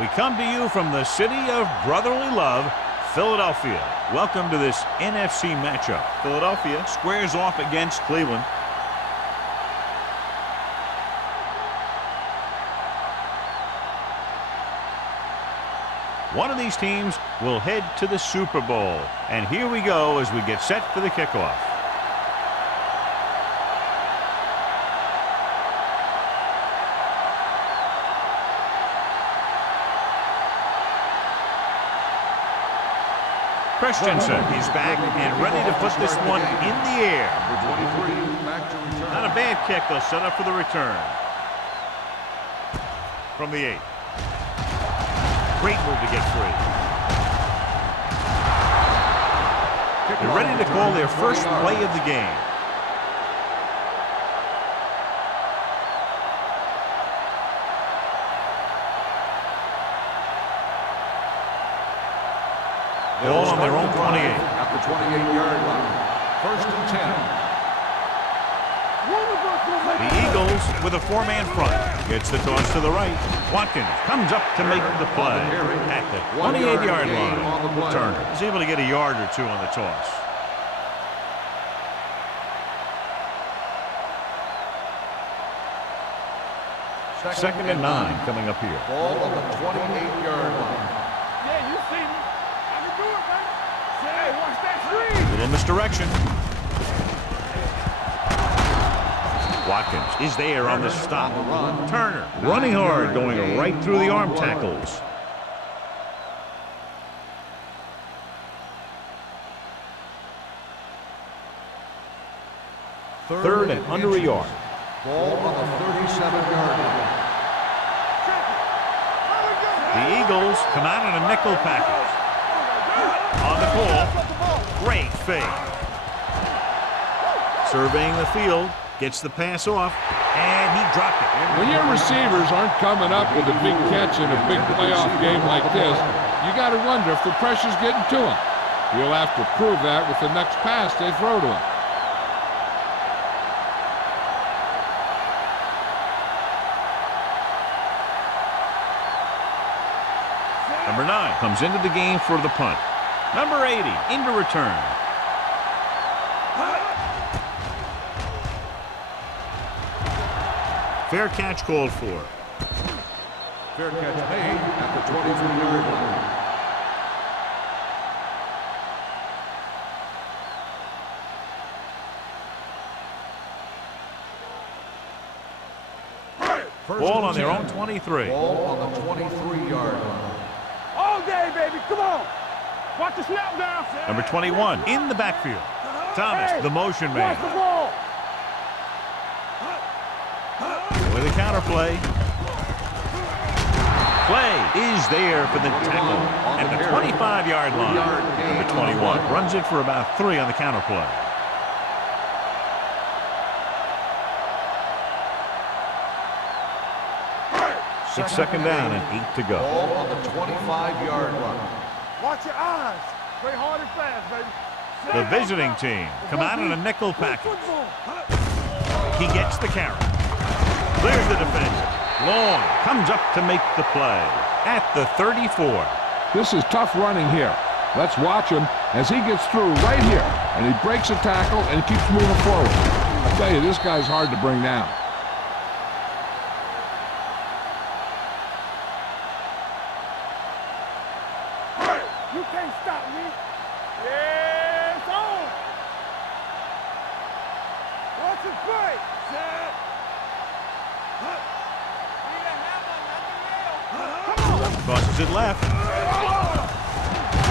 We come to you from the city of brotherly love, Philadelphia. Welcome to this NFC matchup. Philadelphia squares off against Cleveland. One of these teams will head to the Super Bowl. And here we go as we get set for the kickoff. Christensen is back and ready to put this one in the air. Not a bad kick. They'll set up for the return. From the 8. Great move to get free. They're ready to call their first play of the game. Ball on their own 28. At the 28-yard line. 1st and 10. The Eagles with a 4-man front. Gets the toss to the right. Watkins comes up to make the play at the 28-yard line. Turner is able to get a yard or two on the toss. Second and 9 coming up here. Ball on the 28-yard line. Yeah, you see me. I can do it, baby. Hey, watch that screen. Little misdirection. Watkins is there on the stop. Turner running hard, going right through the arm tackles. Third and under a yard. Ball on the 37-yard line. The Eagles come out in a nickel package. On the call, great fake. Surveying the field, gets the pass off, and he dropped it. When your receivers aren't coming up with a big catch in a big playoff game like this, you got to wonder if the pressure's getting to them. You'll have to prove that with the next pass they throw to him. Number 9 comes into the game for the punt. Number 80 into return. Fair catch called for. Fair catch made at the 23-yard line. Ball on their own 23. Ball on the 23-yard line. All day, baby. Come on. Watch the snap down. Number 21 in the backfield. Thomas, the motion man. Watch the ball. With a counter play. Play is there for the tackle at the 25-yard line. Number 21 runs it for about 3 on the counter play. It's second down and 8 to go. Ball on the 25-yard line. Watch your eyes. Play hard and fast, baby. The visiting team come out in a nickel package. He gets the carry. Clears the defender. Long comes up to make the play at the 34. This is tough running here. Let's watch him as he gets through right here, and he breaks a tackle and keeps moving forward. I tell you, this guy's hard to bring down. You can't stop me. Yeah, it's on. Watch it play. Set. Crosses it left.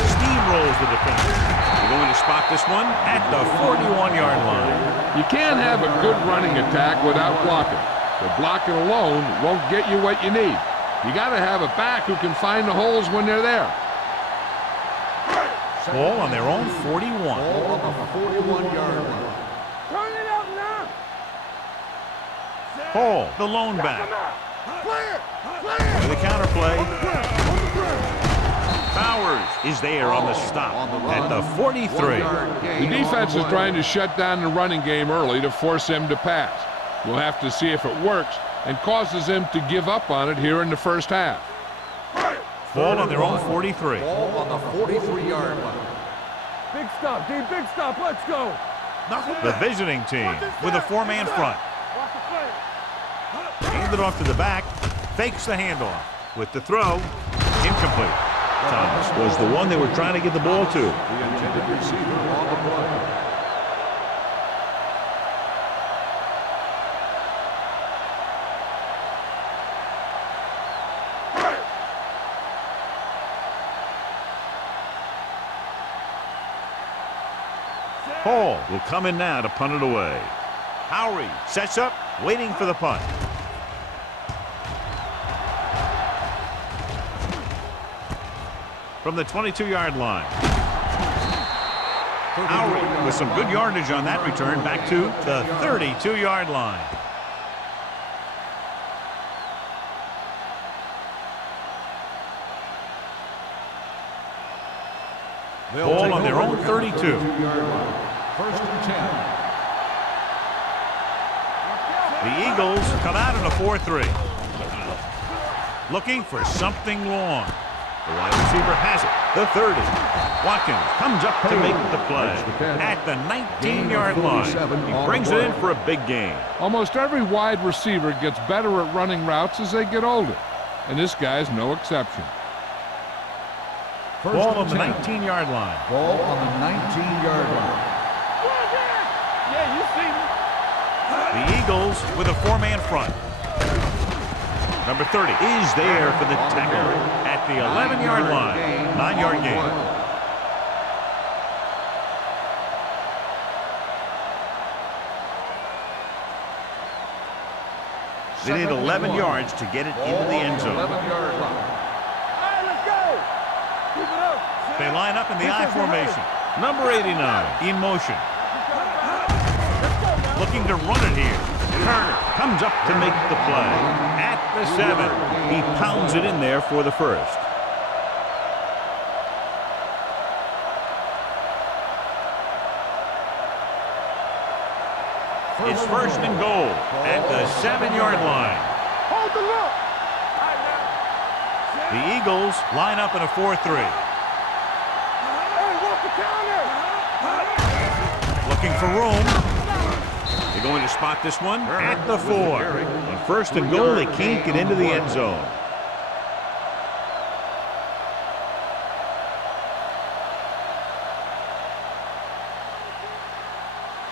Steamrolls the defender. We're going to spot this one at the 41-yard line. You can't have a good running attack without blocking. The blocking alone won't get you what you need. You got to have a back who can find the holes when they're there. Ball on their own 41. Ball on the 41-yard line. Turn it up now. Hall, the lone back. Clear. Clear. With a counter play. Bowers is there on the stop at the 43. The defense is trying to shut down the running game early to force him to pass. We'll have to see if it works and causes him to give up on it here in the first half. Ball on their own 43. Ball on the 43-yard line. Big stop, D. Big stop. Let's go. The visiting team with a four-man front. Watch the play. Handed off to the back. Fakes the handoff. With the throw, incomplete. Thomas was the one they were trying to get the ball to. The intended receiver on the play. Hall will come in now to punt it away. Howery sets up, waiting for the punt. From the 22-yard line. Howery with some good yardage on that return back to the 32-yard line. Ball on their own 32. First and 10. The Eagles come out in a 4-3. Looking for something long. The wide receiver has it. The 30. Watkins comes up to make the play. At the 19-yard line. He brings it in for a big gain. Almost every wide receiver gets better at running routes as they get older, and this guy's no exception. Ball on the 19-yard line. Ball on the 19-yard line. Yeah, you see me. The Eagles with a four-man front. Number 30 is there for the tackle at the 11-yard line. 9-yard gain. They need 11 yards to get it into the end zone. 11-yard line. All right, let's go. Keep it up. They line up in the I formation. Number 89 in motion. Looking to run it here. Turner comes up to make the play. At the 7. He pounds it in there for the first. It's first and goal at the 7-yard line. Hold the look. The Eagles line up in a 4-3. Hey, walk the counter. Looking for room. They're going to spot this one at the 4. On first and goal, they can't get into the end zone.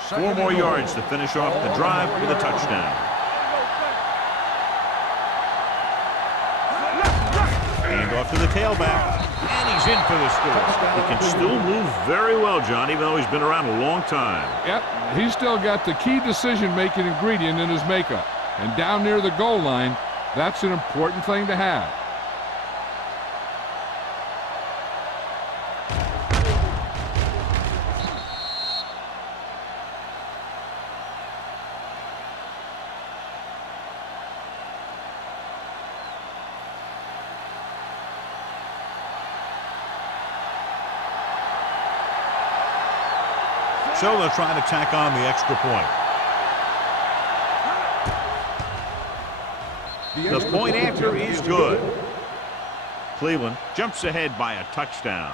Four more yards to finish off the drive with a touchdown. Hand off to the tailback. And he's in for the score. He can still move very well, John, even though he's been around a long time. Yep, he's still got the key decision-making ingredient in his makeup. And down near the goal line, that's an important thing to have. So they'll try to tack on the extra point. The point after is good. Cleveland jumps ahead by a touchdown.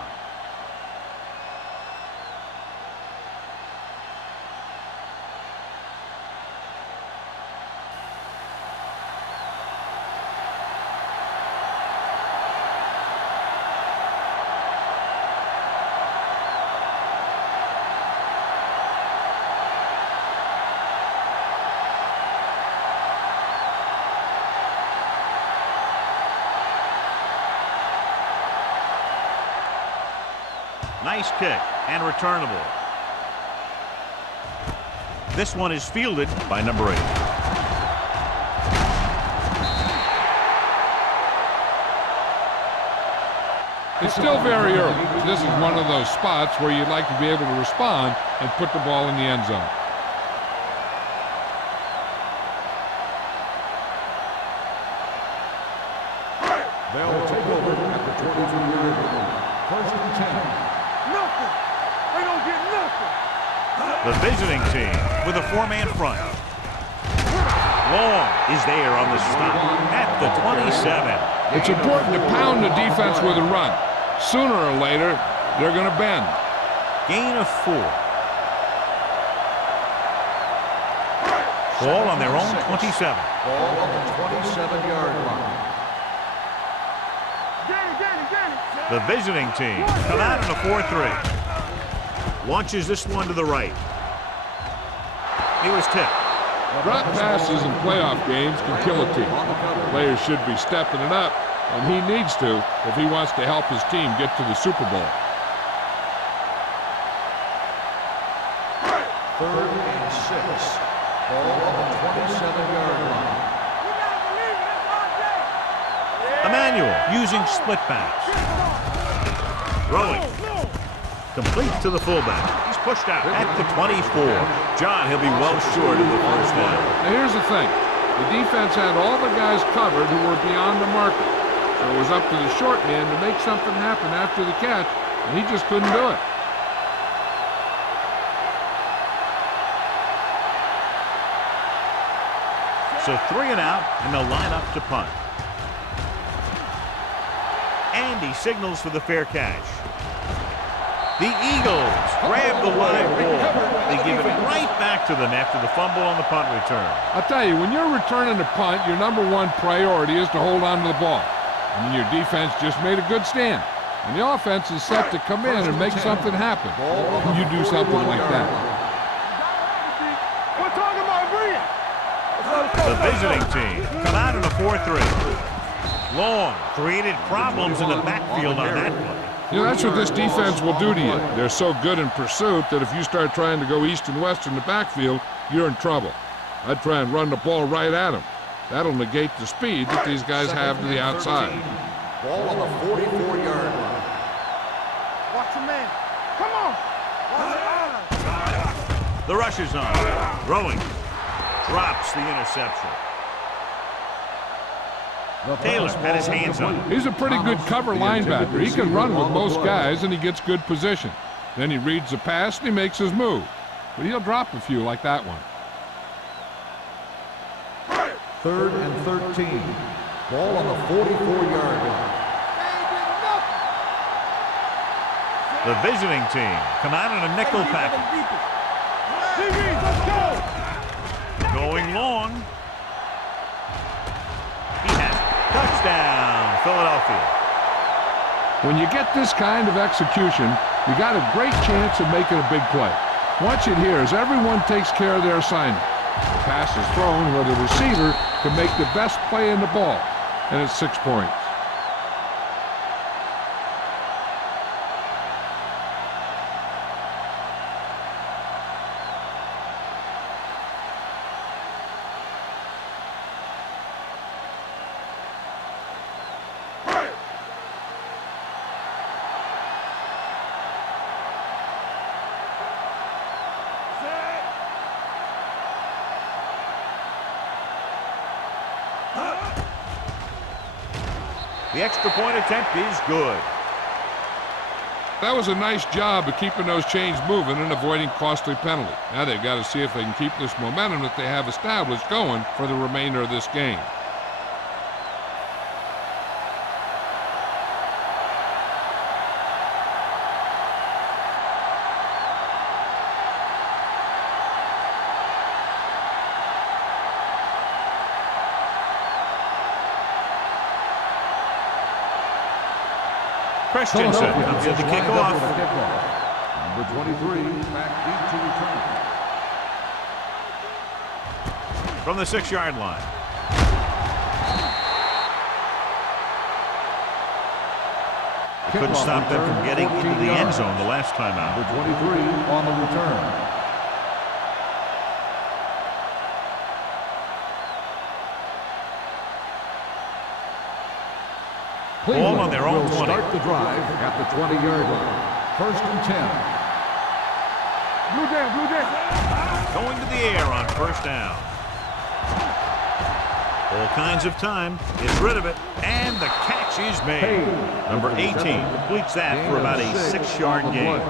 Nice kick and returnable. This one is fielded by number 8. It's still very early. This is one of those spots where you'd like to be able to respond and put the ball in the end zone. They'll take over at the 22-yard line. First and 10. Nothing. They don't get nothing. The visiting team with a four-man front. Long is there on the stop at the 27. It's important to pound the defense with a run. Sooner or later, they're going to bend. Gain of 4. Ball on their own 27. Ball on the 27-yard line. The visiting team come out in a 4-3. Launches this one to the right. He was tipped. Drop passes in playoff games can kill a team. Players should be stepping it up, and he needs to if he wants to help his team get to the Super Bowl. 3rd and 6. Ball on the 27-yard line. Emmanuel using split backs. Throwing. Complete to the fullback. He's pushed out at the 24. John, he'll be well short of the first down. Now here's the thing. The defense had all the guys covered who were beyond the marker. So it was up to the short man to make something happen after the catch, and he just couldn't do it. So 3 and out, and they'll line up to punt. And he signals for the fair catch. The Eagles grab the live ball. They give it right back to them after the fumble on the punt return. I'll tell you, when you're returning a punt, your #1 priority is to hold on to the ball. I mean, your defense just made a good stand. And the offense is set to come in and make something happen. And you do something like that. We're talking about Bria. The visiting team come out in a 4-3. Long created problems in the backfield on that play. You know, that's what this defense will do to you. They're so good in pursuit that if you start trying to go east and west in the backfield, you're in trouble. I'd try and run the ball right at them. That'll negate the speed that these guys have to the outside. Ball on the 44-yard line. Watch your man. Come on. The rush is on. Throwing. Drops the interception. Taylor had his hands on it. He's a pretty good cover linebacker. He can run with most guys, and he gets good position. Then he reads the pass, and he makes his move. But he'll drop a few like that one. 3rd and 13. Ball on the 44-yard line. The visiting team come out in a nickel package. Going long. He has it. Touchdown, Philadelphia. When you get this kind of execution, you got a great chance of making a big play. Watch it here as everyone takes care of their assignment. The pass is thrown where the receiver can make the best play in the ball, and it's 6 points. The extra point attempt is good. That was a nice job of keeping those chains moving and avoiding costly penalty. Now they've got to see if they can keep this momentum that they have established going for the remainder of this game. Christensen comes in to kick off. Number 23, back deep to return. From the 6-yard line. Couldn't stop them from getting into the end zone the last time out. Number 23 on the return. Ball on their own 20. Start the drive at the 20-yard line. 1st and 10. Blue Jay. Going to the air on 1st down. All kinds of time. Gets rid of it. And the catch is made. Number 18 completes that for about a 6-yard gain.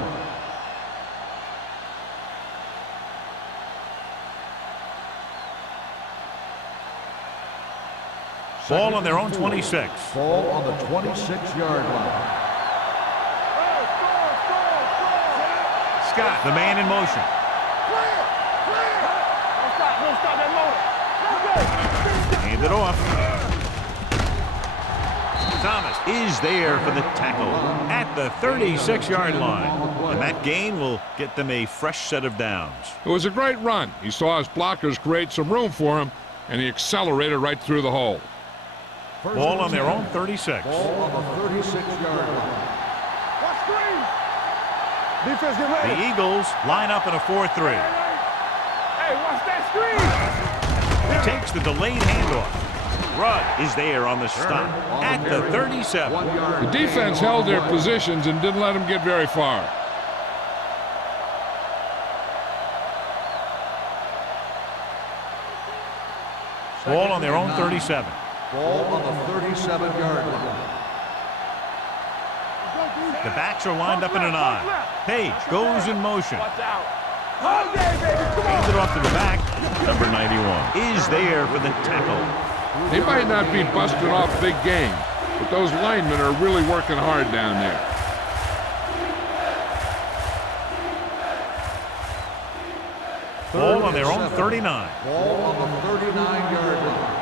Ball on their own 26. Ball on the 26-yard line. Scott, the man in motion. Don't stop that motor. Hand it off. Thomas is there for the tackle at the 36-yard line. And that gain will get them a fresh set of downs. It was a great run. He saw his blockers create some room for him, and he accelerated right through the hole. Ball on their own 36. Ball on the 36-yard line. Watch screen. Defense get ready. The Eagles line up in a 4-3. Hey, watch that screen. He takes the delayed handoff. Rudd is there on the stop at the 37. The defense held their positions and didn't let them get very far. Ball on their own 37. Ball on the 37-yard line. The backs are lined up in an I. Page goes in motion. Watch out. Oh, yeah, baby. Come on. Hands it off to the back. Number 91 is there for the tackle. They might not be busting off big game, but those linemen are really working hard down there. Ball on their own 39. Ball on the 39-yard line.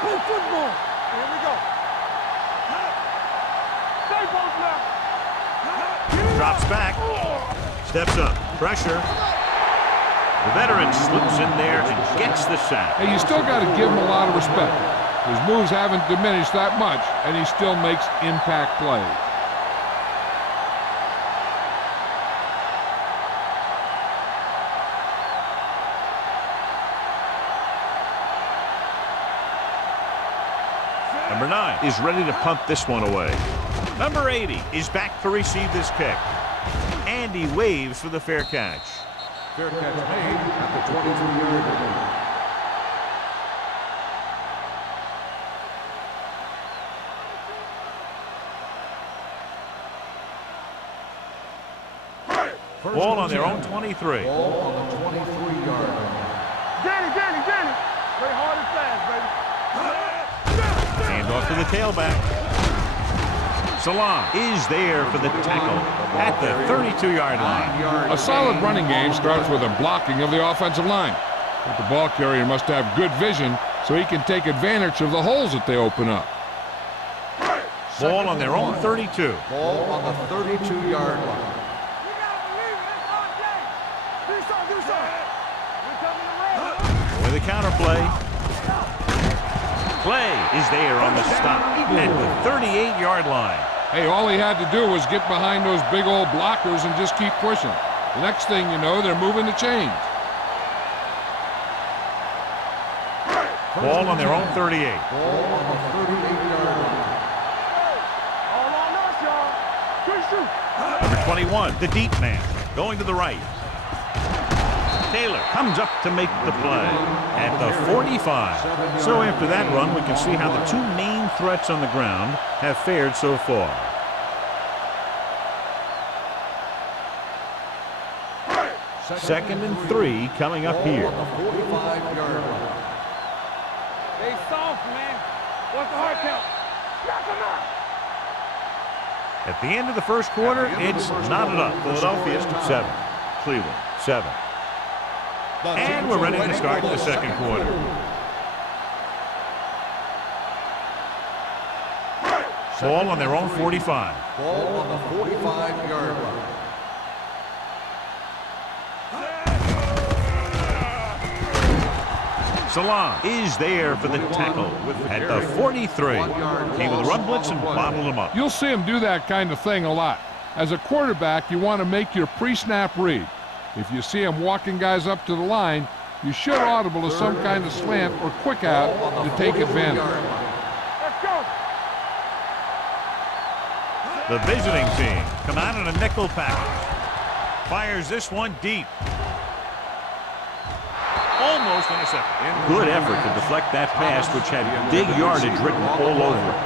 Play football. Here we go. Stay both left. Drops back. Steps up. Pressure. The veteran slips in there and gets the sack. Hey, you still got to give him a lot of respect. His moves haven't diminished that much, and he still makes impact plays. Number 9 is ready to punt this one away. Number 80 is back to receive this kick. And he waves for the fair catch. Fair catch made at the 22-yard line. Ball on their own 23. Ball on the 23-yard line. Danny. Play hard and fast, baby. Hand off to the tailback. Salam is there for the tackle at the 32-yard line. A solid running game starts with a blocking of the offensive line. But the ball carrier must have good vision so he can take advantage of the holes that they open up. Ball on their own 32. Ball on the 32-yard line. You gotta believe it. It's our game. Do something. We're coming around. With a counter play. Play is there on the stop at the 38-yard line. Hey, all he had to do was get behind those big old blockers and just keep pushing. The next thing you know, they're moving the chains. Ball on their own 38. Ball on the 38-yard line. All on us, y'all. Good shoot. Number 21, the deep man, going to the right. Taylor comes up to make the play at the 45. So after that run, we can see how the two main threats on the ground have fared so far. Second and 3 coming up here. Ball on the 45-yard line. They soft, man. What's the hard count? Knock them out. At the end of the first quarter, it's knotted up. Philadelphia 7, Cleveland 7. And we're ready to start the second quarter. Ball on their own 45. Ball on the 45-yard line. Salam is there for the tackle at the 43. Came with a run blitz and bottled him up. You'll see him do that kind of thing a lot. As a quarterback, you want to make your pre-snap read. If you see him walking guys up to the line, you should audible to some kind of slant or quick out to take advantage. Let's go. The visiting team come out in a nickel package. Fires this one deep. Almost intercepted. Good effort to deflect that pass, which had big yardage written all over it.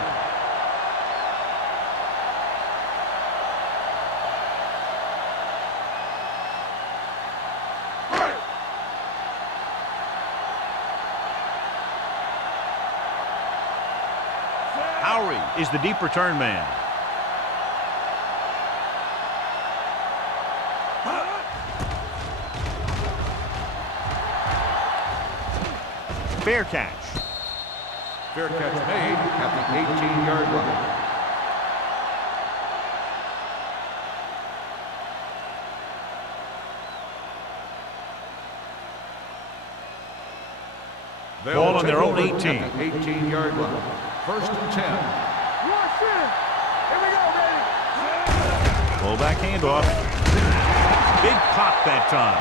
Lowry is the deep return man. Fair catch. Fair catch made at the 18-yard line. Ball on their own 18. 18-yard line. First and 10. Rush in. Here we go, baby. Full back handoff. Big pop that time.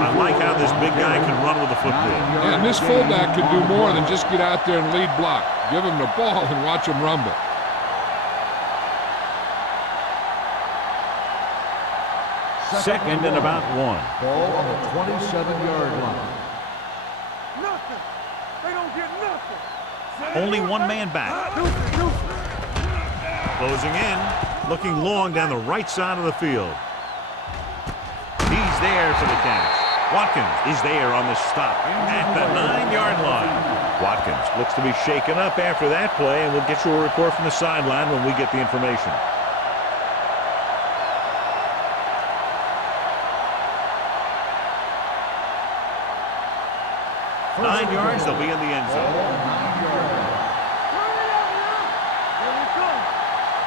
I like how this big guy can run with the football. Yeah, and this fullback can do more than just get out there and lead block. Give him the ball and watch him rumble. Second and about 1. Ball on the 27-yard line. Nothing. They don't get nothing. Only one man back. Closing in, looking long down the right side of the field. He's there for the catch. Watkins is there on the stop at the 9-yard line. Watkins looks to be shaken up after that play, and we'll get you a report from the sideline when we get the information. Nine yards, they'll be in the end zone.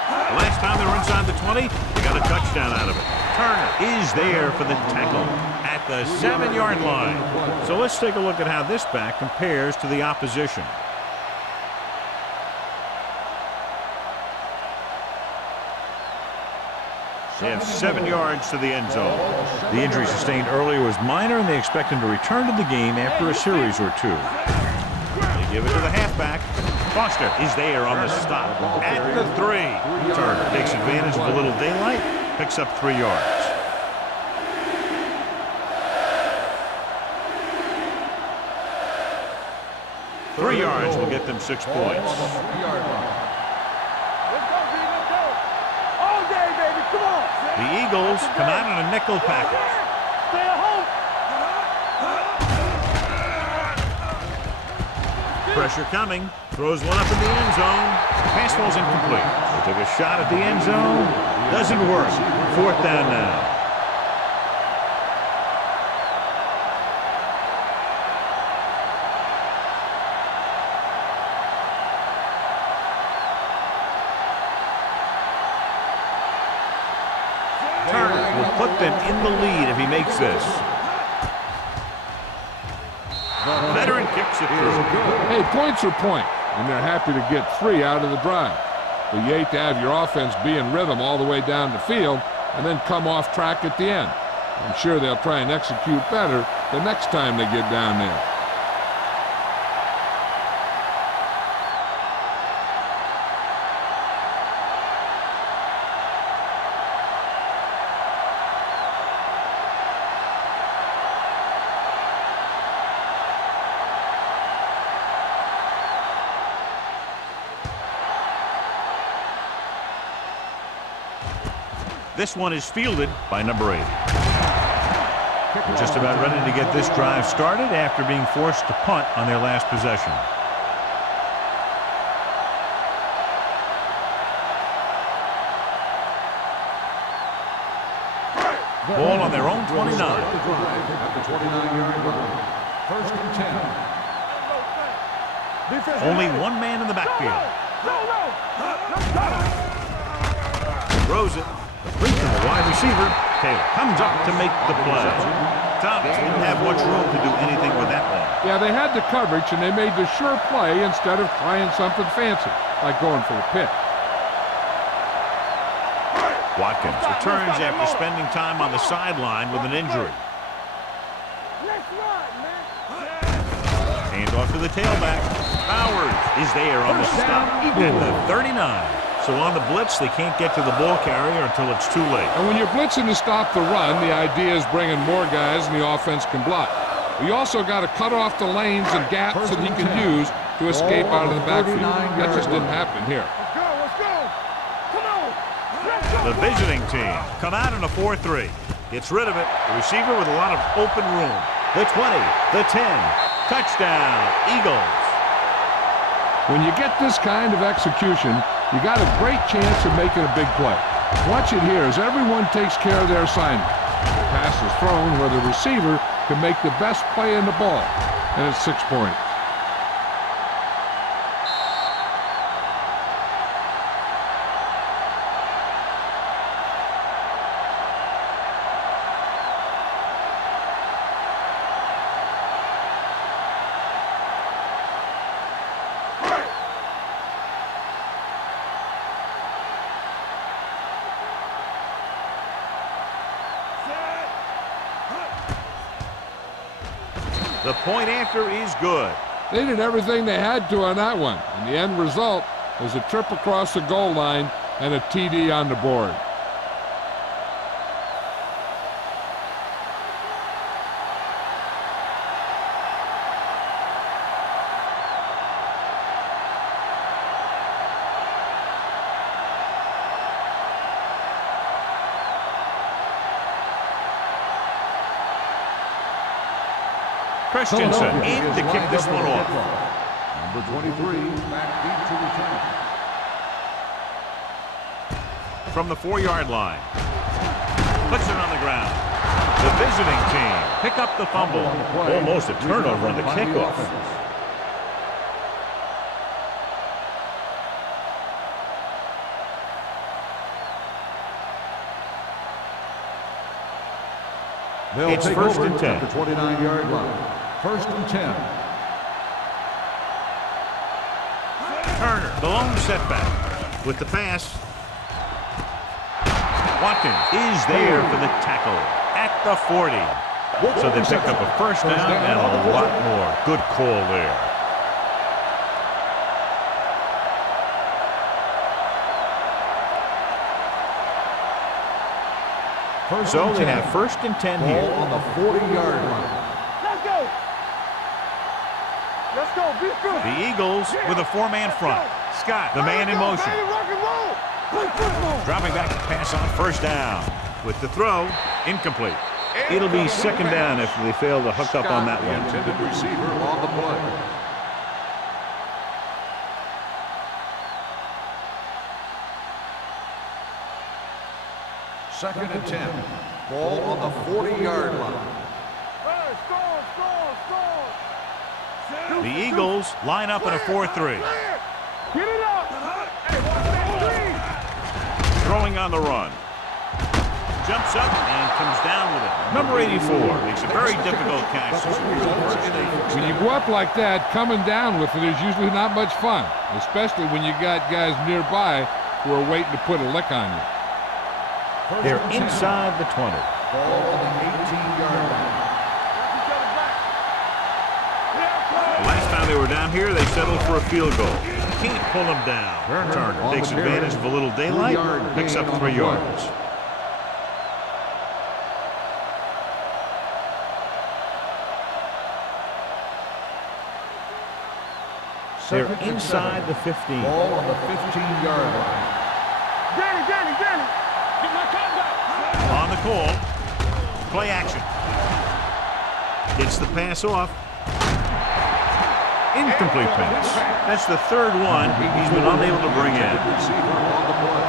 The last time they were inside the 20, they got a touchdown out of it. Turner is there for the tackle at the 7-yard line. So let's take a look at how this back compares to the opposition. They have 7 yards to the end zone. The injury sustained earlier was minor, and they expect him to return to the game after a series or two. They give it to the halfback. Foster is there on the stop at the 3. Turner takes advantage of a little daylight, picks up 3 yards. Three yards will get them 6 points. Let's go, B. Let's go. All day, baby. Come on. The Eagles come out in a nickel package. Stay at home. Pressure coming. Throws one up in the end zone. Pass ball's incomplete. They took a shot at the end zone. Doesn't work. 4th down now. Turner will put them in the lead if he makes this. The veteran kicks it through. Hey, points are point, and they're happy to get 3 out of the drive. But you hate to have your offense be in rhythm all the way down the field and then come off track at the end. I'm sure they'll try and execute better the next time they get down there. This one is fielded by number 8. Just about ready to get this drive started after being forced to punt on their last possession. Ball on their own 29. At the 29-yard line. First and 10. Only one man in the backfield. Throws it. Complete to the wide receiver. Taylor comes up to make the play. Thomas didn't have much room to do anything with that one. Yeah, they had the coverage, and they made the sure play instead of trying something fancy, like going for a pick. Watkins returns after spending time on the sideline with an injury. Hand off to the tailback. Bowers is there on the stop at the 39. So on the blitz, they can't get to the ball carrier until it's too late. And when you're blitzing to stop the run, the idea is bringing more guys and the offense can block. We also got to cut off the lanes and gaps that he can use to escape out of the backfield. That just didn't happen here. Let's go. Come on. The visiting team come out in a 4-3. Gets rid of it. The receiver with a lot of open room. The 20, the 10. Touchdown, Eagles. When you get this kind of execution, you got a great chance of making a big play. Watch it here as everyone takes care of their assignment. The pass is thrown where the receiver can make the best play in the ball, and it's 6 points. The point after is good. They did everything they had to on that one, and the end result was a trip across the goal line and a TD on the board. Christensen in to kick this one off. Number 23, back deep to return. From the 4-yard line. Puts it on the ground. The visiting team pick up the fumble. Almost a turnover on the kickoff. It's first and 10. At the 29-yard line. First and 10. Turner, the lone setback. With the pass. Watkins is there for the tackle at the 40. So they pick up a first down and a lot more. Good call there. So they have first and 10 here. Ball on the 40-yard line. Let's go. Let's go. Be good. The Eagles with a 4-man front. Scott, the man in motion. Rock and roll. Play football. Dropping back to pass on first down. With the throw, incomplete. It'll be second down if they fail to hook up on that The one. intended receiver on the play. Second and 10. Ball on the 40-yard line. Hey, score. The Eagles line up in a 4-3. Get it up. Hey, watch that screen. Throwing on the run. Jumps up and comes down with it. Number 84 makes a very difficult catch to score the first down. When you go up like that, coming down with it is usually not much fun, especially when you got guys nearby who are waiting to put a lick on you. They're inside the 20. Ball on the 18-yard line. Last time they were down here, they settled for a field goal. Can't pull them down. Turner takes advantage of a little daylight, picks up 3 yards. They're inside the 15. Ball on the 15-yard line. Danny. Get my contact. On the call, play action. Gets the pass off. Incomplete pass. That's the third one he's been unable to bring in. Receiver on the play.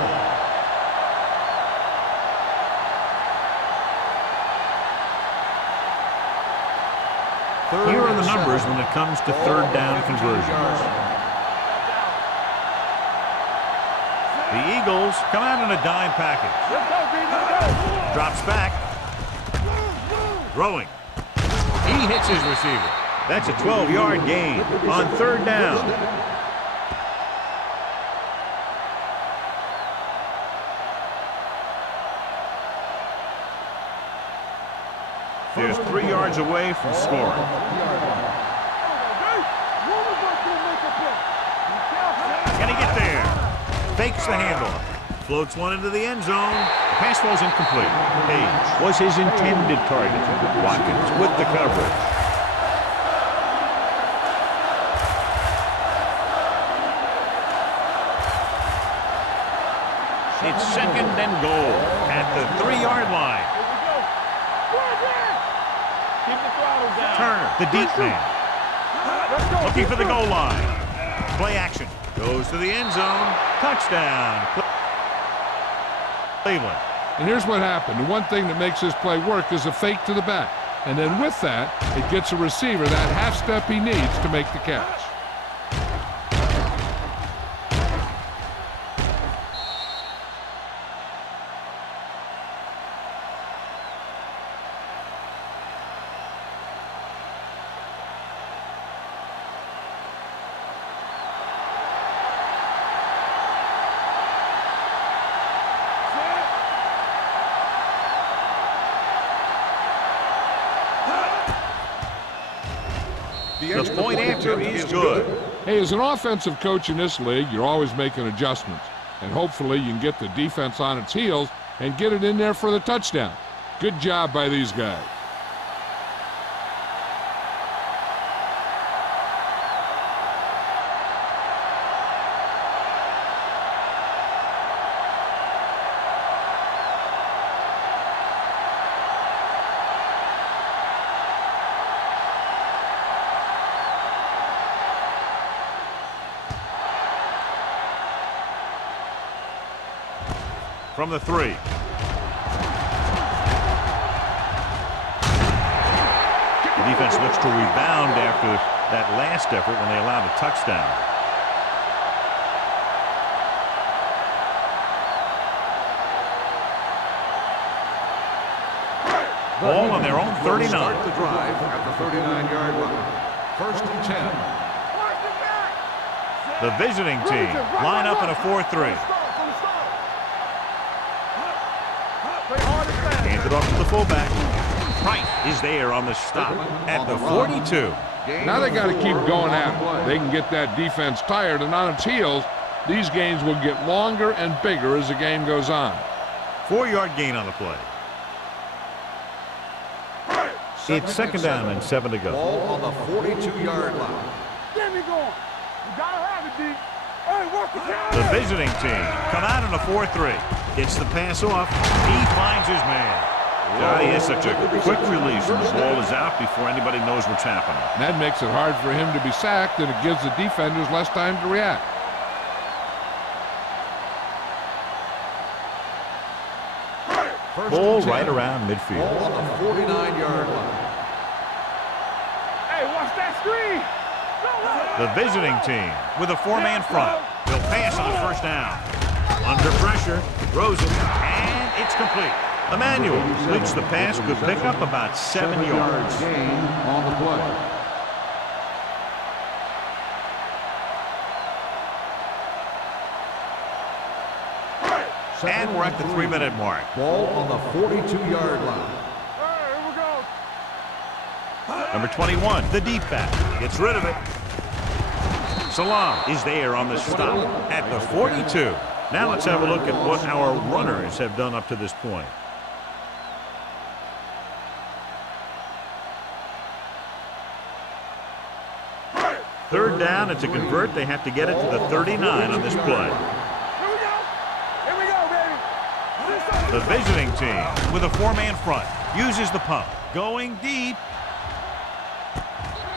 Here are the numbers when it comes to third down conversions. The Eagles come out in a dime package. Let's go, B. Let's go. Drops back. Throwing. He hits his receiver. That's a 12-yard gain on third down. There's 3 yards away from scoring. Can he get there? Fakes the handoff. Floats one into the end zone. The pass falls incomplete. Page was his intended target. Watkins with the coverage. It's second and goal at the 3-yard line. Keep the throttle down. Turner, the deep man, looking for the goal line. Play action. Goes to the end zone. Touchdown. Cleveland. And here's what happened. The one thing that makes this play work is a fake to the back. And then with that, it gets a receiver that half step he needs to make the catch. The point after is good. Hey, as an offensive coach in this league, you're always making adjustments. And hopefully you can get the defense on its heels and get it in there for the touchdown. Good job by these guys. From the 3. The defense looks to rebound after that last effort when they allowed a touchdown. Ball on their own 39. Start the drive at the 39-yard line. 1st and 10. The visiting team line up in a 4-3. Hands it off to the fullback. Price is there on the stop at the 42. Now they got to keep going at it. They can get that defense tired and on its heels. These games will get longer and bigger as the game goes on. 4-yard gain on the play. It's 2nd down and 7 to go. Ball on the 42-yard line. Get me going. You gotta have it, D. Hey, work the down. The visiting team come out in a 4-3. Gets the pass off. He finds his man. God, he has such a quick release and the ball is out before anybody knows what's happening. And that makes it hard for him to be sacked, and it gives the defenders less time to react. Ball right around midfield. Ball on the 49-yard line. Hey, watch that screen. The visiting team with a 4-man front. They'll pass on the 1st down. Under pressure, throws it, and it's complete. Emmanuel, which the pass could pick up about 7 yards. Gain on the play. And we're at the 3-minute mark. Ball on the 42-yard line. Here we go. Number 21, the deep back, gets rid of it. Salam is there on the stop at the 42. Now let's have a look at what our runners have done up to this point. Third down, and to convert, they have to get it to the 39 on this play. Here we go, baby. The visiting team with a 4-man front uses the pump. Going deep.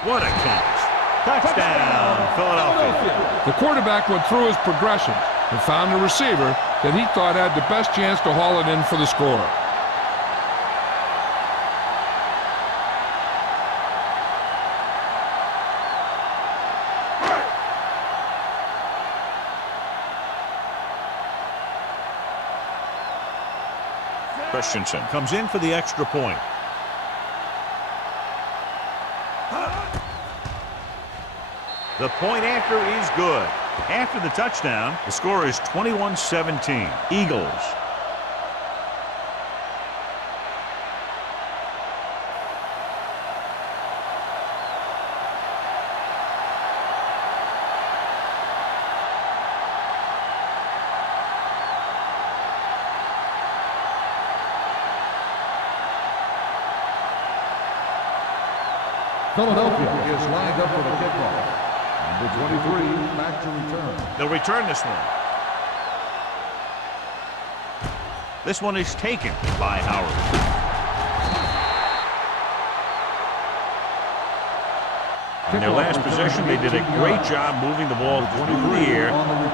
What a catch. Touchdown, Philadelphia. The quarterback went through his progressions and found a receiver that he thought had the best chance to haul it in for the score. Christensen comes in for the extra point. The point after is good. After the touchdown, the score is 21-17. Eagles. Philadelphia is lined up for the kickoff. Number 23 back to return. They'll return this one. This one is taken by Howard. In their last possession, they did a great job moving the ball through the air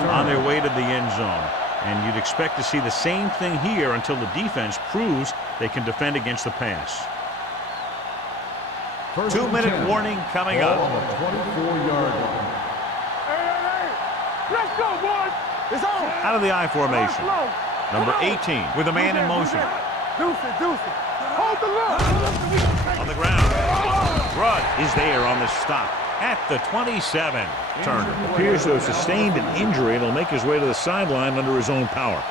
on their way to the end zone. And you'd expect to see the same thing here until the defense proves they can defend against the pass. 2-minute warning coming up. On the 24-yard line. Hey. Let's go, boys. It's on. Out of the I formation. Number 18 with a man in motion. Deuce it. Hold the look. On the ground. Rudd is there on the stop at the 27. Turner appears to have sustained an injury and will make his way to the sideline under his own power.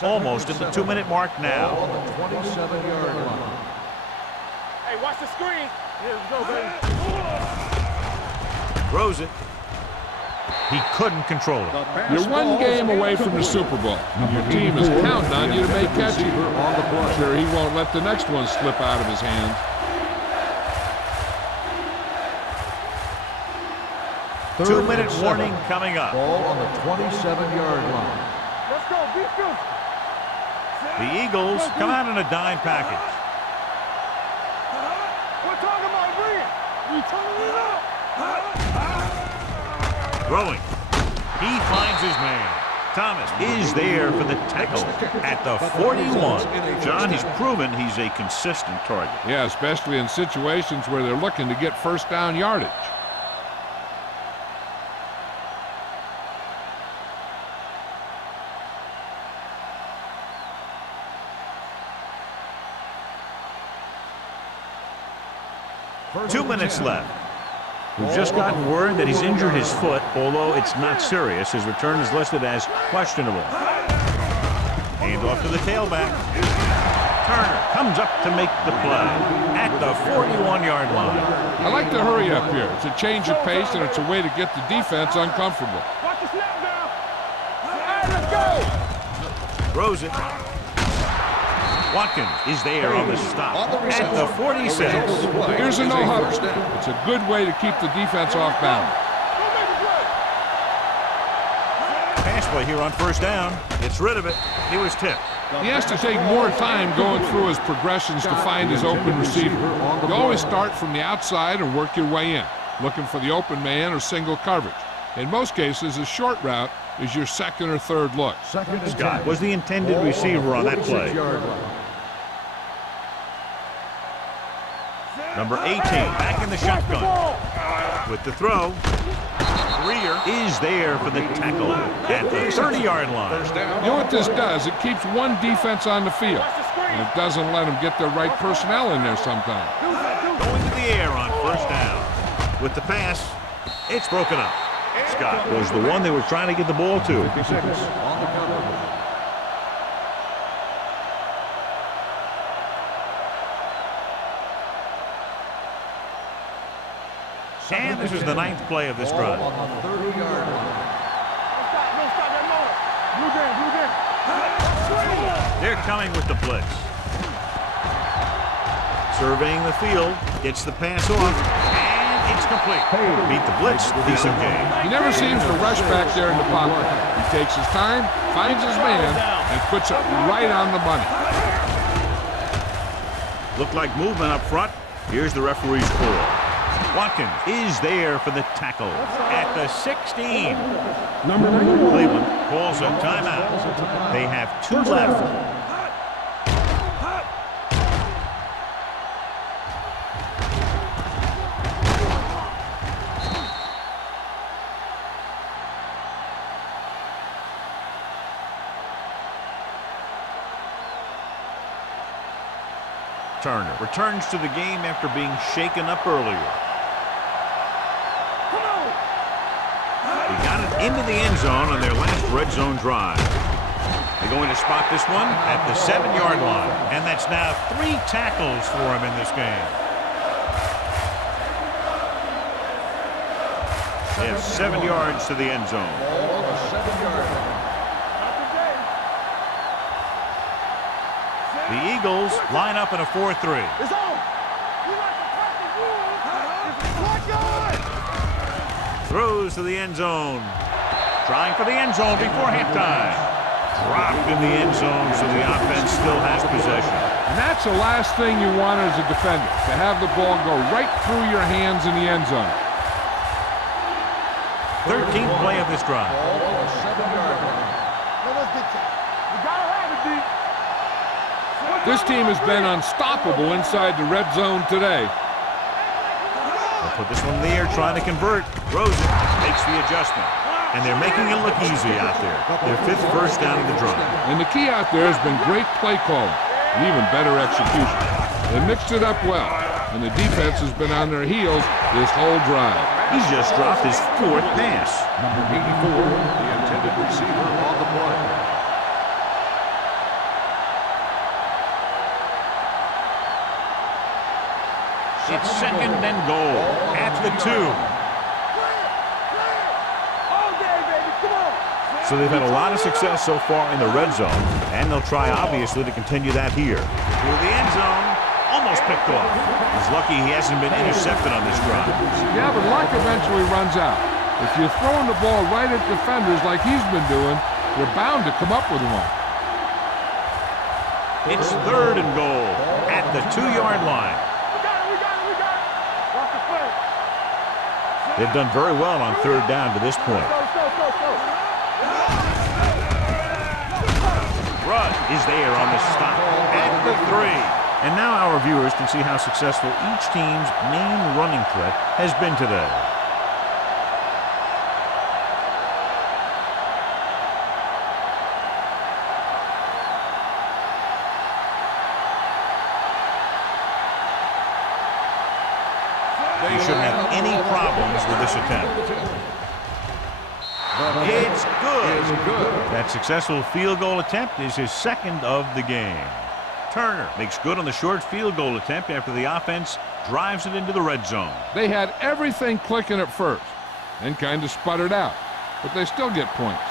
Almost at the 2-minute mark now. On the 27-yard line. Hey, watch the screen. Here we go, baby. Throws it. He couldn't control it. You're one game away from the Super Bowl. Your team is counting on you to make catches. I'm sure he won't let the next one slip out of his hands. Third 2-minute warning coming up. Ball on the 27-yard line. Let's go. Be good. The Eagles come out in a dime package. We're talking about bringing. We turning it up. Throwing. He finds his man. Thomas is there for the tackle at the 41. John, he's proven he's a consistent target. Yeah, especially in situations where they're looking to get first down yardage. Two minutes left. We've just gotten word that he's injured his foot, although it's not serious. His return is listed as questionable. Hand off to the tailback. Turner comes up to make the play at the 41-yard line. I like to hurry up here. It's a change of pace, and it's a way to get the defense uncomfortable. Watch the snap down. Hey, let's go. Throws it. Watkins is there on the stop at the 46. Here's a no-huddle. It's a good way to keep the defense off balance. Pass play here on first down. Gets rid of it. He was tipped. He has to take more time going through his progressions to find his open receiver. You always start from the outside and work your way in, looking for the open man or single coverage. In most cases, a short route is your second or third look. Scott was the intended receiver on that play. Number 18 back in the shotgun with the throw. Greer is there for the tackle at the 30-yard line. You know what this does? It keeps one defense on the field, and it doesn't let them get the right personnel in there sometimes. Going to the air on first down. With the pass, it's broken up. Scott was the one they were trying to get the ball to. And this is the 9th play of this drive. No, stop that motor. They're coming with the blitz. Surveying the field, gets the pass off, and it's complete. Beat the blitz, decent game. He never seems to rush back there in the pocket. He takes his time, finds his man, and puts it right on the money. Looked like movement up front. Here's the referee's call. Watkins is there for the tackle at the 16. Cleveland calls a timeout. They have 2 left. Turner returns to the game after being shaken up earlier. He got it into the end zone on their last red zone drive. They're going to spot this one at the 7-yard line. And that's now 3 tackles for him in this game. They have 7 yards to the end zone. The Eagles line up in a 4-3. It's on. We like to crack the wood. It's like on. goes to the end zone. Trying for the end zone before halftime. Dropped in the end zone, so the offense still has possession. And that's the last thing you want as a defender, to have the ball go right through your hands in the end zone. 13th play of this drive. Ball on the 7-yard line. You gotta have it, D. This team has been unstoppable inside the red zone today. They'll put this one in the air, trying to convert. Throws it, makes the adjustment. And they're making it look easy out there. Their 5th first down of the drive. And the key out there has been great play calling and even better execution. They mixed it up well, and the defense has been on their heels this whole drive. He's just dropped his 4th pass. Number 84, the intended receiver on the play. It's 2nd and goal at the 2. So they've had a lot of success so far in the red zone, and they'll try, obviously, to continue that here. Through the end zone, almost picked off. He's lucky he hasn't been intercepted on this drive. Yeah, but luck eventually runs out. If you're throwing the ball right at defenders like he's been doing, you're bound to come up with one. It's 3rd and goal at the 2-yard line. We got it. Watch the play. They've done very well on 3rd down to this point. Go. Rudd is there on the stop at the 3. And now our viewers can see how successful each team's main running threat has been today. They shouldn't have any problems with this attempt. It's good. That successful field goal attempt is his 2nd of the game. Turner makes good on the short field goal attempt after the offense drives it into the red zone. They had everything clicking at first and kind of sputtered out, but they still get points.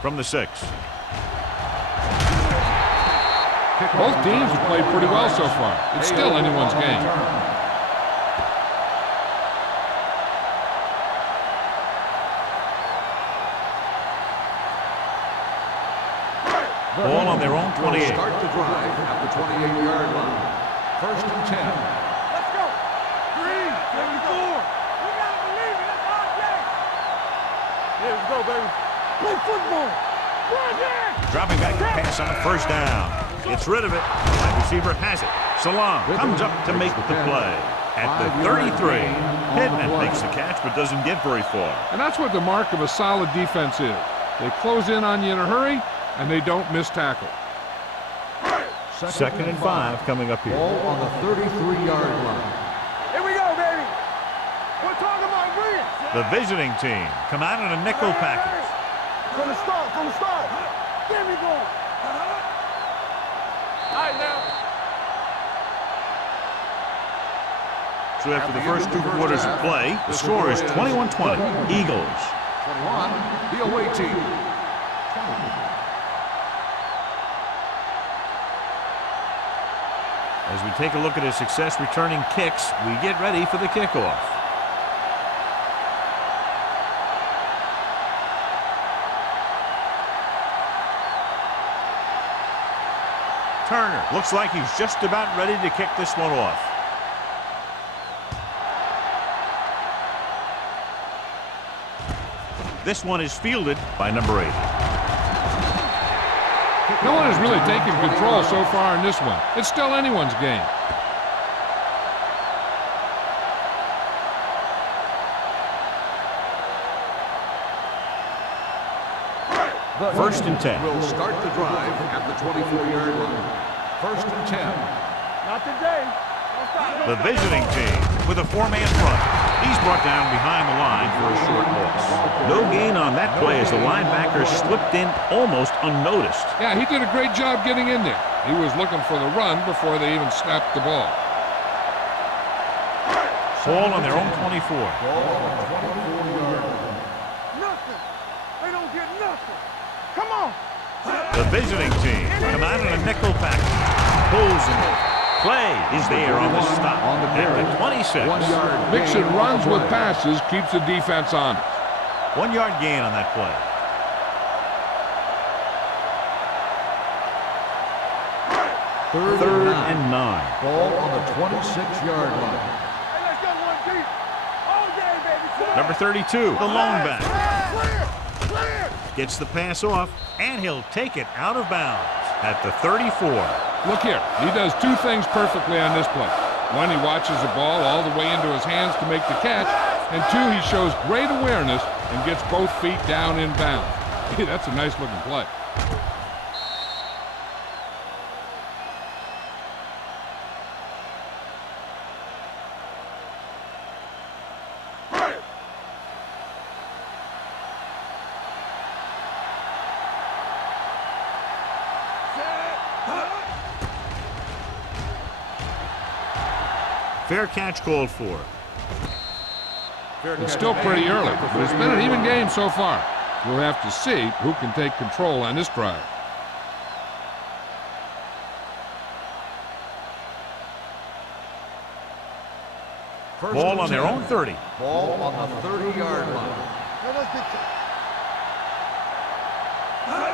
From the 6. Both teams have played pretty well so far. It's still anyone's game. Ball on their own 28. Start the drive at the 28-yard line. 1st and 10. Let's go. 374. We gotta believe it. That's our game. Yeah, let's go, baby. Play football. Dropping back to pass on a 1st down. Gets rid of it. Wide receiver has it. Salam comes up to make the play. At the 33, Pittman makes the catch but doesn't get very far. And that's what the mark of a solid defense is. They close in on you in a hurry, and they don't miss tackle. 2nd and 5 coming up here. Ball on the 33-yard line. Here we go, baby. We're talking about brilliant. The visiting team come out in a nickel package. From the start. There we go. All right, now. So after the first 2 quarters of play, the score is 21-20. Eagles. 21, the away team. As we take a look at his success returning kicks, we get ready for the kickoff. Turner looks like he's just about ready to kick this one off. This one is fielded by number 8. No one has really taken control so far in this one. It's still anyone's game. First and 10. Will start the drive at the 24-yard line. 1st and 10. Not today. Don't stop. The visiting team with a 4-man front. He's brought down behind the line for a short loss. No gain on that play as the linebacker slipped in almost unnoticed. Yeah, he did a great job getting in there. He was looking for the run before they even snapped the ball. Ball on their own 24. Nothing. They don't get nothing. Come on. The visiting team come out in a nickel pack. Pulls him. Play is there on the stop at the 26. Mixing runs with passes keeps the defense honest. 1 yard gain on that play. Third and 9. Ball on the 26-yard line. Hey, let's go one deep. All day, baby. Number 32, the lone back. Clear. Clear. Gets the pass off, and he'll take it out of bounds at the 34. Look here, he does two things perfectly on this play. One, he watches the ball all the way into his hands to make the catch, and two, he shows great awareness and gets both feet down in bounds. Hey, that's a nice looking play. Fair catch called for. It's still pretty early, but it's been an even game so far. We'll have to see who can take control on this drive. Ball on their own 30. Ball on the 30-yard line.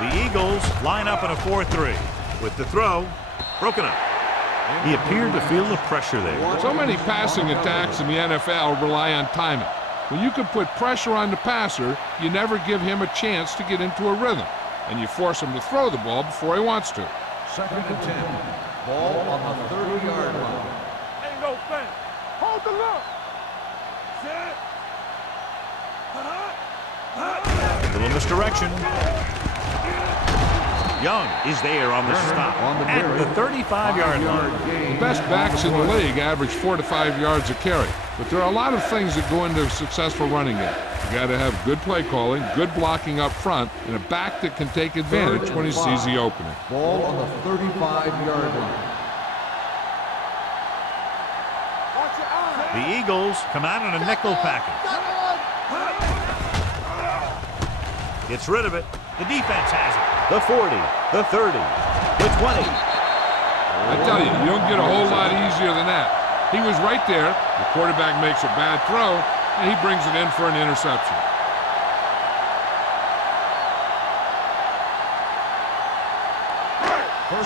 The Eagles line up in a 4-3. With the throw, broken up. He appeared to feel the pressure there. So many passing attacks in the NFL rely on timing. When you can put pressure on the passer, you never give him a chance to get into a rhythm, and you force him to throw the ball before he wants to. 2nd and 10. Ball on the 30-yard line. Ain't no fence. Hold the look. Set. Little misdirection. Young is there on the stop at the 35-yard line. The best backs in the league average 4 to 5 yards a carry, but there are a lot of things that go into a successful running game. You got to have good play calling, good blocking up front, and a back that can take advantage when he sees the opening. Ball on the 35-yard line. Watch your eyes. The Eagles come out in a nickel package. Gets rid of it. The defense has it. The 40, the 30, the 20. I tell you, you don't get a whole lot easier than that. He was right there. The quarterback makes a bad throw, and he brings it in for an interception.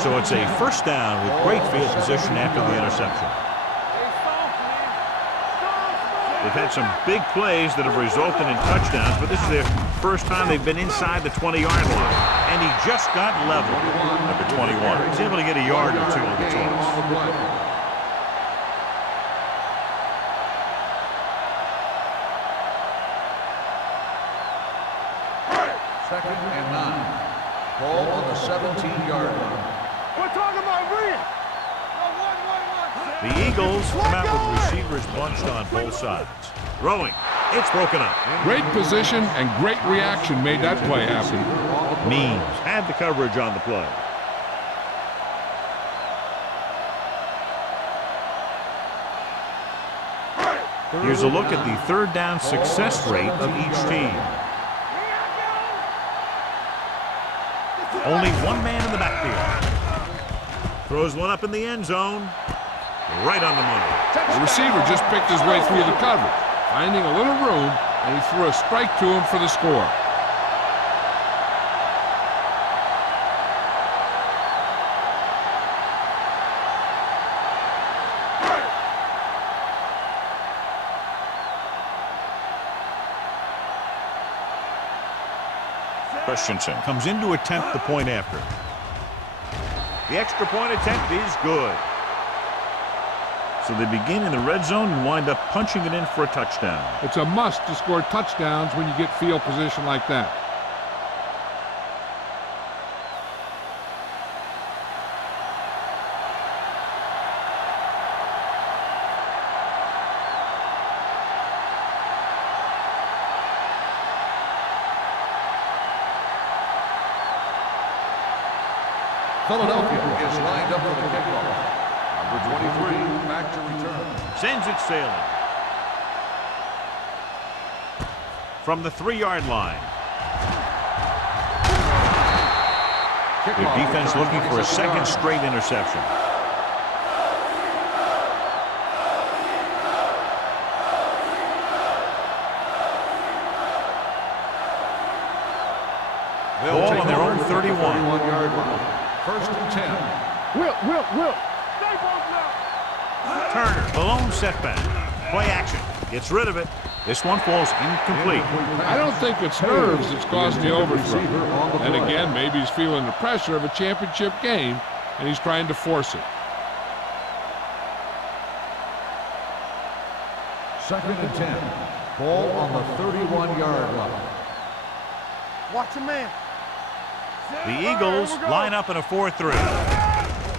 So it's a first down with great field position after the interception. They've had some big plays that have resulted in touchdowns, but this is their first time they've been inside the 20-yard line. And he just got level. Number 21. He's able to get a yard or two on the toss. 2nd and 9. Ball on the 17-yard line. We're talking about real. The Eagles come out with receivers bunched on both sides. Throwing. It's broken up. Great position and great reaction made that play happen. Means had the coverage on the play. Here's a look at the third down success rate of each team. Only one man in the backfield. Throws one up in the end zone. Right on the money. The receiver just picked his way through the coverage, finding a little room, and he threw a strike to him for the score. Christensen comes in to attempt the point after. The extra point attempt is good. So they begin in the red zone and wind up punching it in for a touchdown. It's a must to score touchdowns when you get field position like that. Philadelphia is lined up for the kickoff. Number 23, back to return. Sends it sailing. From the 3-yard line. Their defense looking for a second straight interception. Ball on their own 31. 31-yard line. First and 10. Will. Turner, the lone setback. Play action. Gets rid of it. This one falls incomplete. I don't think it's nerves that's causing the overthrow. And again, maybe he's feeling the pressure of a championship game, and he's trying to force it. Second and 10. Ball on the 31-yard line. Watch your man. The Eagles line up in a 4-3.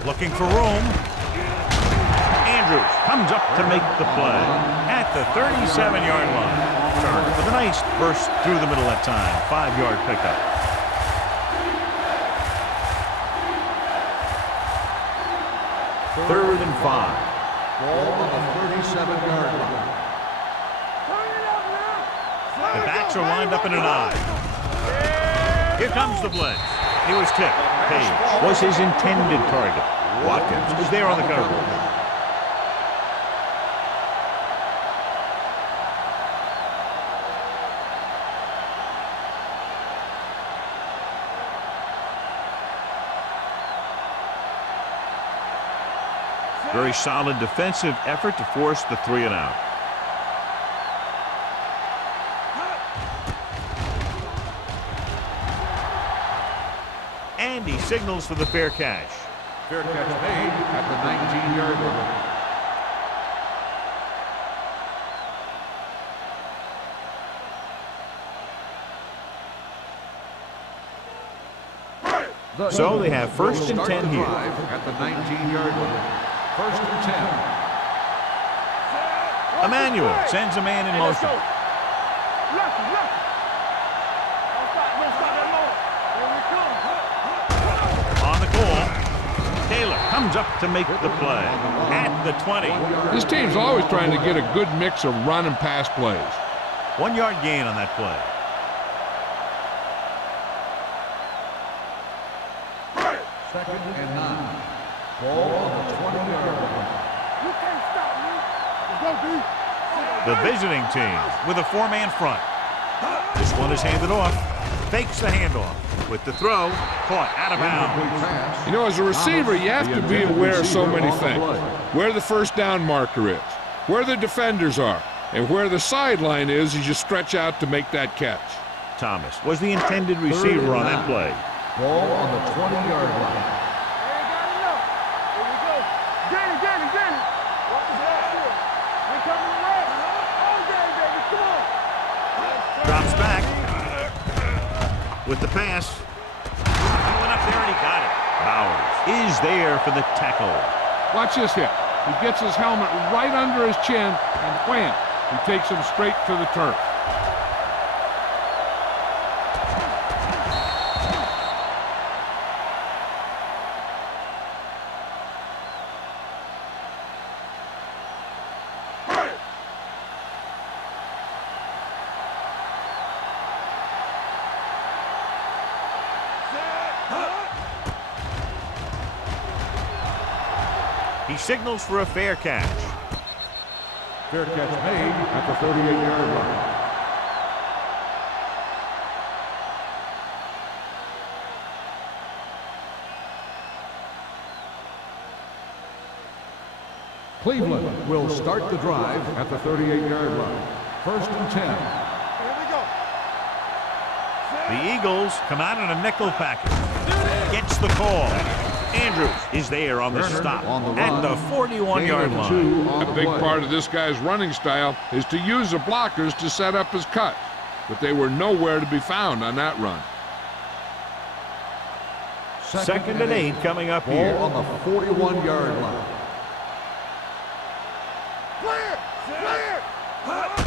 Looking for room. Andrews comes up to make the play at the 37-yard line. Turner with a nice burst through the middle that time. 5-yard pickup. Third and 5. Ball on the 37-yard line. The backs are lined up in an I. Here comes the blitz. He was tipped. Page was his intended target. Watkins is there on the cover. Very solid defensive effort to force the 3 and out. And he signals for the fair catch. Fair catch made at the 19-yard line. So they have first and 10 here. At the 19-yard line. First and 10. Emmanuel sends a man in motion. On the call, Taylor comes up to make the play at the 20. This team's always trying to get a good mix of run and pass plays. 1-yard gain on that play. Second and 9. Ball on the 20-yard line. You can't stop me. Go deep. The visiting team with a 4-man front. This one is handed off. Fakes the handoff. With the throw, caught out of bounds. You know, as a receiver, you have to be aware of so many things. Where the first down marker is, where the defenders are, and where the sideline is as you stretch out to make that catch. Thomas was the intended receiver on that play. Ball on the 20-yard line. Here we go. Get it. What was that? We're coming around. Oh, baby, come on. Drops back. With the pass. He went up there and he got it. Bowers is there for the tackle. Watch this hit. He gets his helmet right under his chin, and wham, he takes him straight to the turf. He signals for a fair catch. Fair catch made at the 38-yard line. Cleveland will start the drive at the 38-yard line. First and 10. Here we go. The Eagles come out in a nickel package. Gets the call. Andrews is there on the stop at the 41-yard line. A big part of this guy's running style is to use the blockers to set up his cut, but they were nowhere to be found on that run. Second and 8 coming up here. Ball on the 41-yard line.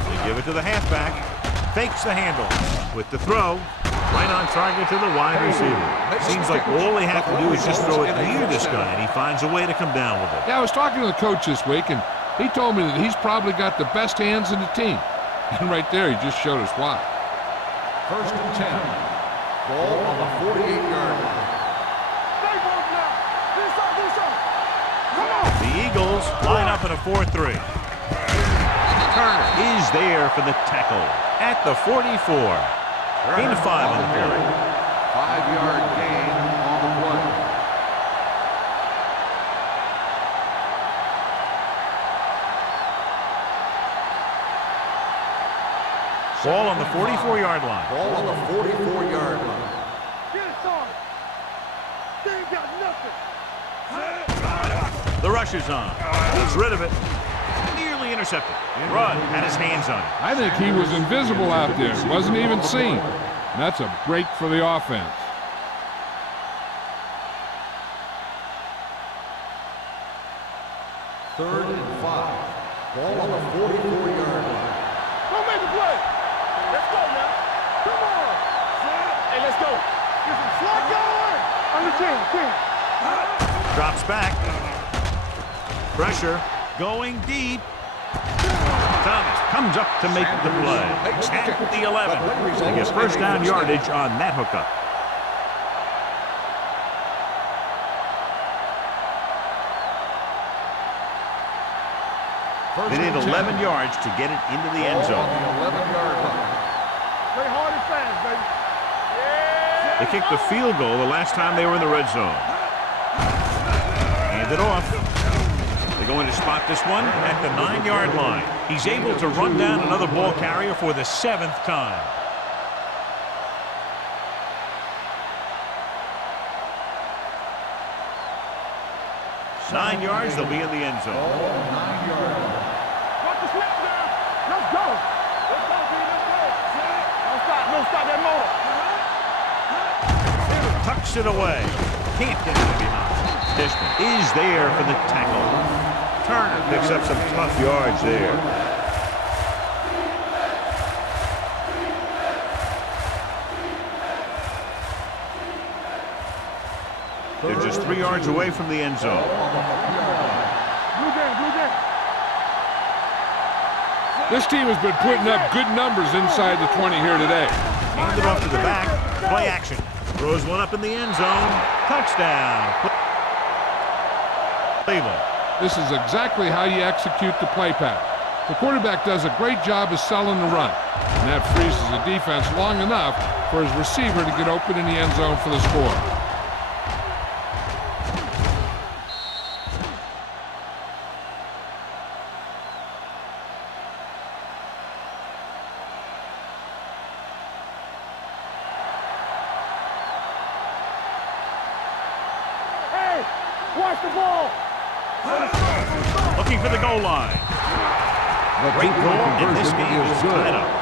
They give it to the halfback. Fakes the handle. With the throw, Right on target to the wide receiver. Seems like all they have to do is just throw it near this guy, and he finds a way to come down with it. Yeah, I was talking to the coach this week, and he told me that he's probably got the best hands in the team. And right there, he just showed us why. First and 10. Ball on the 48-yard line. Stay both now. This up. Come on. The Eagles line up in a 4-3. Turner is there for the tackle at the 44. Gain of 5 on the play. 5-yard gain on the play. Ball on the 44-yard line. Ball on the 44-yard line. Get it, son. They ain't got nothing. The rush is on. Gets rid of it. Nearly intercepted. Rudd had his hands on it. I think he was invisible out there. Wasn't even seen. That's a break for the offense. Third and 5. Ball on the 44-yard line. Go make the play. Let's go now. Come on. Hey, let's go. Get some slot going. On the 10. Drops back. Pressure. Going deep. Thomas comes up to make the play. At the 11. They get first down yardage on that hookup. They need 11 yards to get it into the end zone. On the 11-yard line. Play hard and fast, baby. Yeah. They kicked the field goal the last time they were in the red zone. Hand it off. They're going to spot this one at the 9-yard line. He's able to run down another ball carrier for the 7th time. Nine yards, they'll be in the end zone. 9-yard line. Watch the snap down. Let's go. Let's go, B. Let's go. Don't stop that motor. Tucks it away. Can't get it behind. Dishman is there for the tackle. Turner picks up some tough yards there. They're just 3 yards away from the end zone. Blue game. This team has been putting up good numbers inside the 20 here today. Hand it off to the back. Play action. Throws one up in the end zone. Touchdown. Cleveland. This is exactly how you execute the play pattern. The quarterback does a great job of selling the run, and that freezes the defense long enough for his receiver to get open in the end zone for the score. Hey, watch the ball. Looking for the goal line. Great goal, and this game is tied up.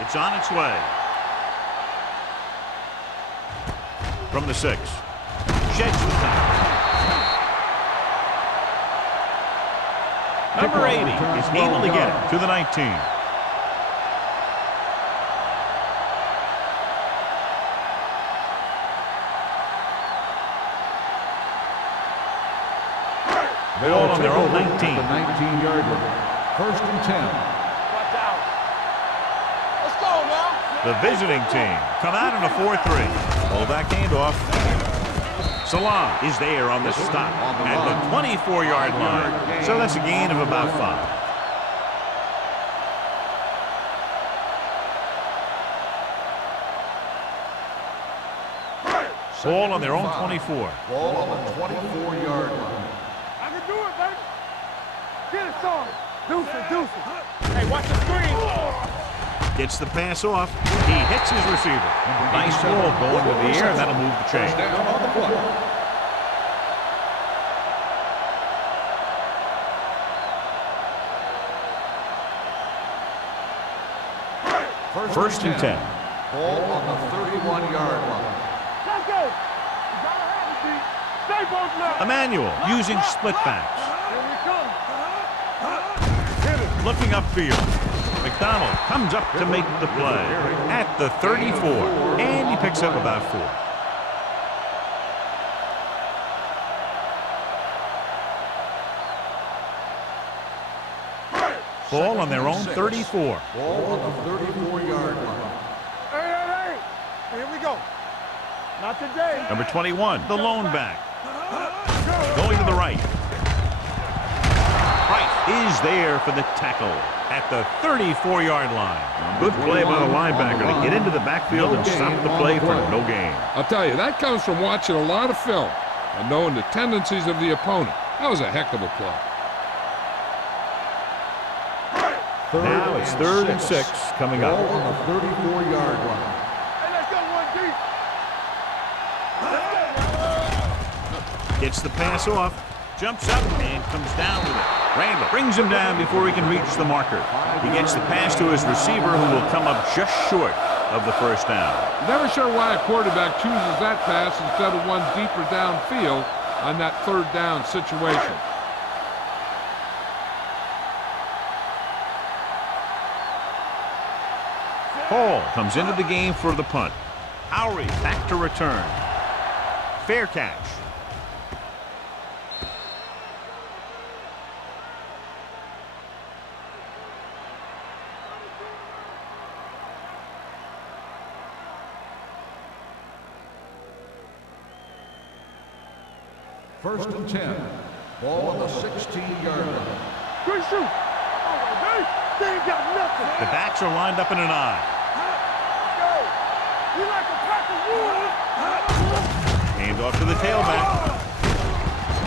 It's on its way. From the 6. Sheds the thing. Number 80 is able to get it to the 19. Ball on their own 19. The 19-yard line. First and 10. Watch out. Let's go now. The visiting team come out in a 4-3. Pull back handoff. Salam is there on the stop at the 24-yard line. So that's a gain of about 5. Ball on their own 24. Ball on the 24-yard line. I can do it, baby. Get it, son. Deuce it. Hey, watch the screen. Gets the pass off. He hits his receiver. Nice ball going to the air, and that'll move the chain. First down on the play. First and 10. Ball on the 31-yard line. Let's go. You gotta have it, Pete. Stay both left. Emmanuel using split backs. Here we come. Hit it. Looking upfield. McDonald comes up to make the play at the 34. And he picks up about 4. Ball on their own 34. Ball on the 34-yard line. Hey. Here we go. Not today. Number 21, the lone back. Going to the right. Wright is there for the tackle at the 34-yard line. Good play by the linebacker to get into the backfield and stop the play for no gain. I'll tell you, that comes from watching a lot of film and knowing the tendencies of the opponent. That was a heck of a play. Now it's 3rd and 6 coming up. Ball on the 34-yard line. Hey, let's go one deep. Gets the pass off, jumps up, and comes down with it. Randall brings him down before he can reach the marker. He gets the pass to his receiver, who will come up just short of the first down. Never sure why a quarterback chooses that pass instead of one deeper downfield on that 3rd down situation. Hall comes into the game for the punt. Howry back to return. Fair catch. First and 10. Ball on the 16-yard line. Good shoot. All right, they ain't got nothing. The backs are lined up in an eye. Go. You like a pack of wood. Hand off to the tailback.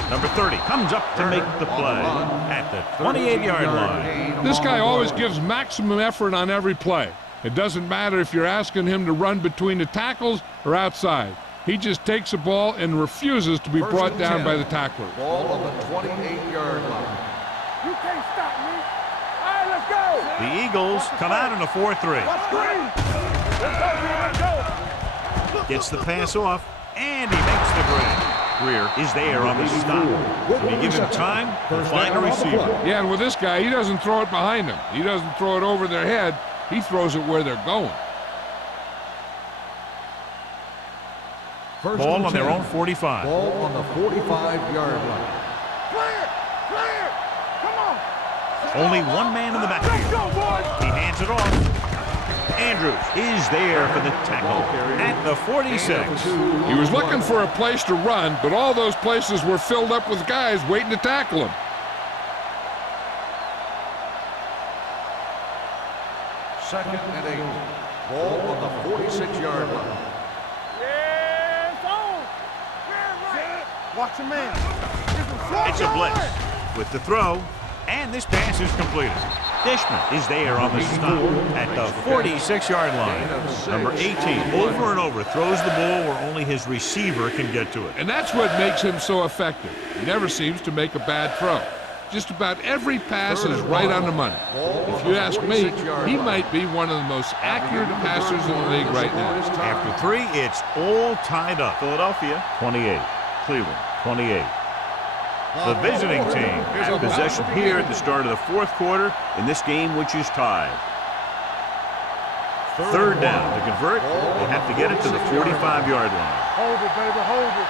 Number 30 comes up to make the play at the 28-yard line. This guy always gives maximum effort on every play. It doesn't matter if you're asking him to run between the tackles or outside. He just takes the ball and refuses to be brought down by the tackler. Ball on the 28-yard line. You can't stop me. All right, let's go. The Eagles come out in a 4-3. Let's go. Gets the pass off, and he makes the grab. Greer is there on the stop. When you give him time, he'll find a receiver. Yeah, and with this guy, he doesn't throw it behind them. He doesn't throw it over their head. He throws it where they're going. Ball on their own 45. Ball on the 45-yard line. Clear. Come on. Only one man in the Let's backfield. go, boys. He hands it off. Andrews is there for the tackle at the 46. He was looking for a place to run, but all those places were filled up with guys waiting to tackle him. Second and 8. Ball on the 46-yard line. Yeah, it's on. Clear right. Watch your man. It's a blitz with the throw, and this pass is completed. Dishman is there on the stop at the 46-yard line. Number 18, over and over, throws the ball where only his receiver can get to it. And that's what makes him so effective. He never seems to make a bad throw. Just about every pass is right on the money. If you ask me, he might be one of the most accurate passers in the league right now. After 3, it's all tied up. Philadelphia, 28. Cleveland, 28. The visiting team has possession here at the start of the 4th quarter in this game, which is tied. 3rd down. To convert, they have to get it to the 45-yard line. Hold it, baby, hold it.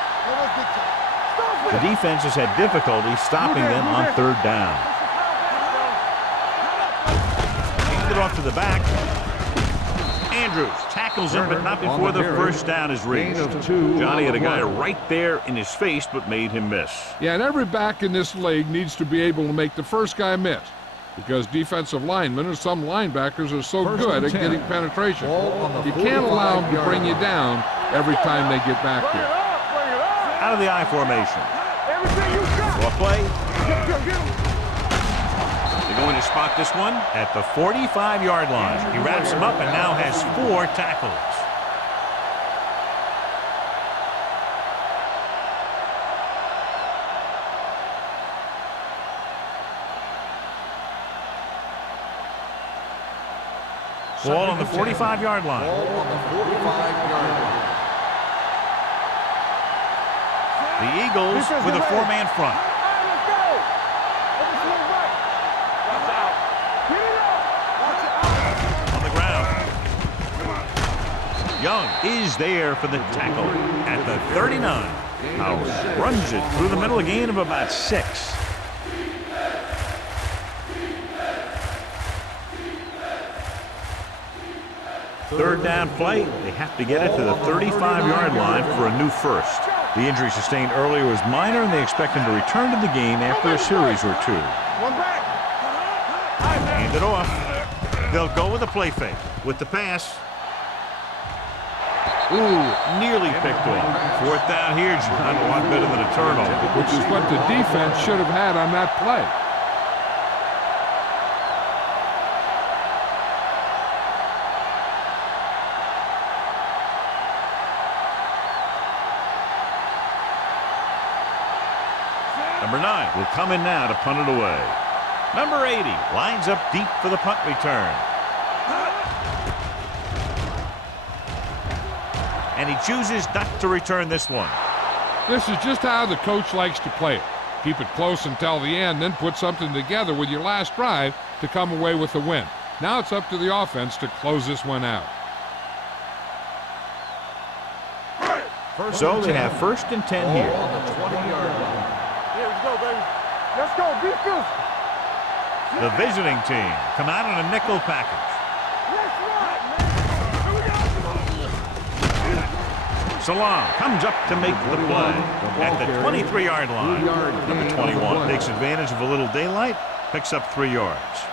Stop The it. defense has had difficulty stopping them on 3rd down. Hand it off to the back. Andrews tackles him, but not before the first down is reached. Johnny had a guy right there in his face, but made him miss. Yeah, and every back in this league needs to be able to make the first guy miss, because defensive linemen and some linebackers are so good at getting penetration. You can't allow them to bring you down every time they get back Bring it here. up, bring it up. Out of the I formation. Everything you got. Off play. Get him. They're going to spot this one at the 45-yard line. He wraps him up and now has 4 tackles. Ball on the 45-yard line. Ball on the 45-yard line. The Eagles with a 4-man front. All right, let's go. Let us move right. Watch out. Get it up. Watch On the ground. Young is there for the tackle at the 39. Howard runs it through the middle, a gain of about 6. Third down play. They have to get it to the 35-yard line for a new first. The injury sustained earlier was minor, and they expect him to return to the game after a series or 2. One back. Hand it off. They'll go with a play fake. With the pass. Ooh, nearly picked off. 4th down here, John, a lot better than a turnover. Which is what the defense should have had on that play. Number 9 will come in now to punt it away. Number 80 lines up deep for the punt return. And he chooses not to return this one. This is just how the coach likes to play it. Keep it close until the end, then put something together with your last drive to come away with the win. Now it's up to the offense to close this one out. So they have 1st and 10 here. Ball on the 20-yard line. Here we go, baby. Let's go. Defense. The visiting team come out in a nickel package. Let's ride, man. Here we go. Salam comes up to make the play at the 23-yard line. Number 21 takes advantage of a little daylight, picks up 3 yards.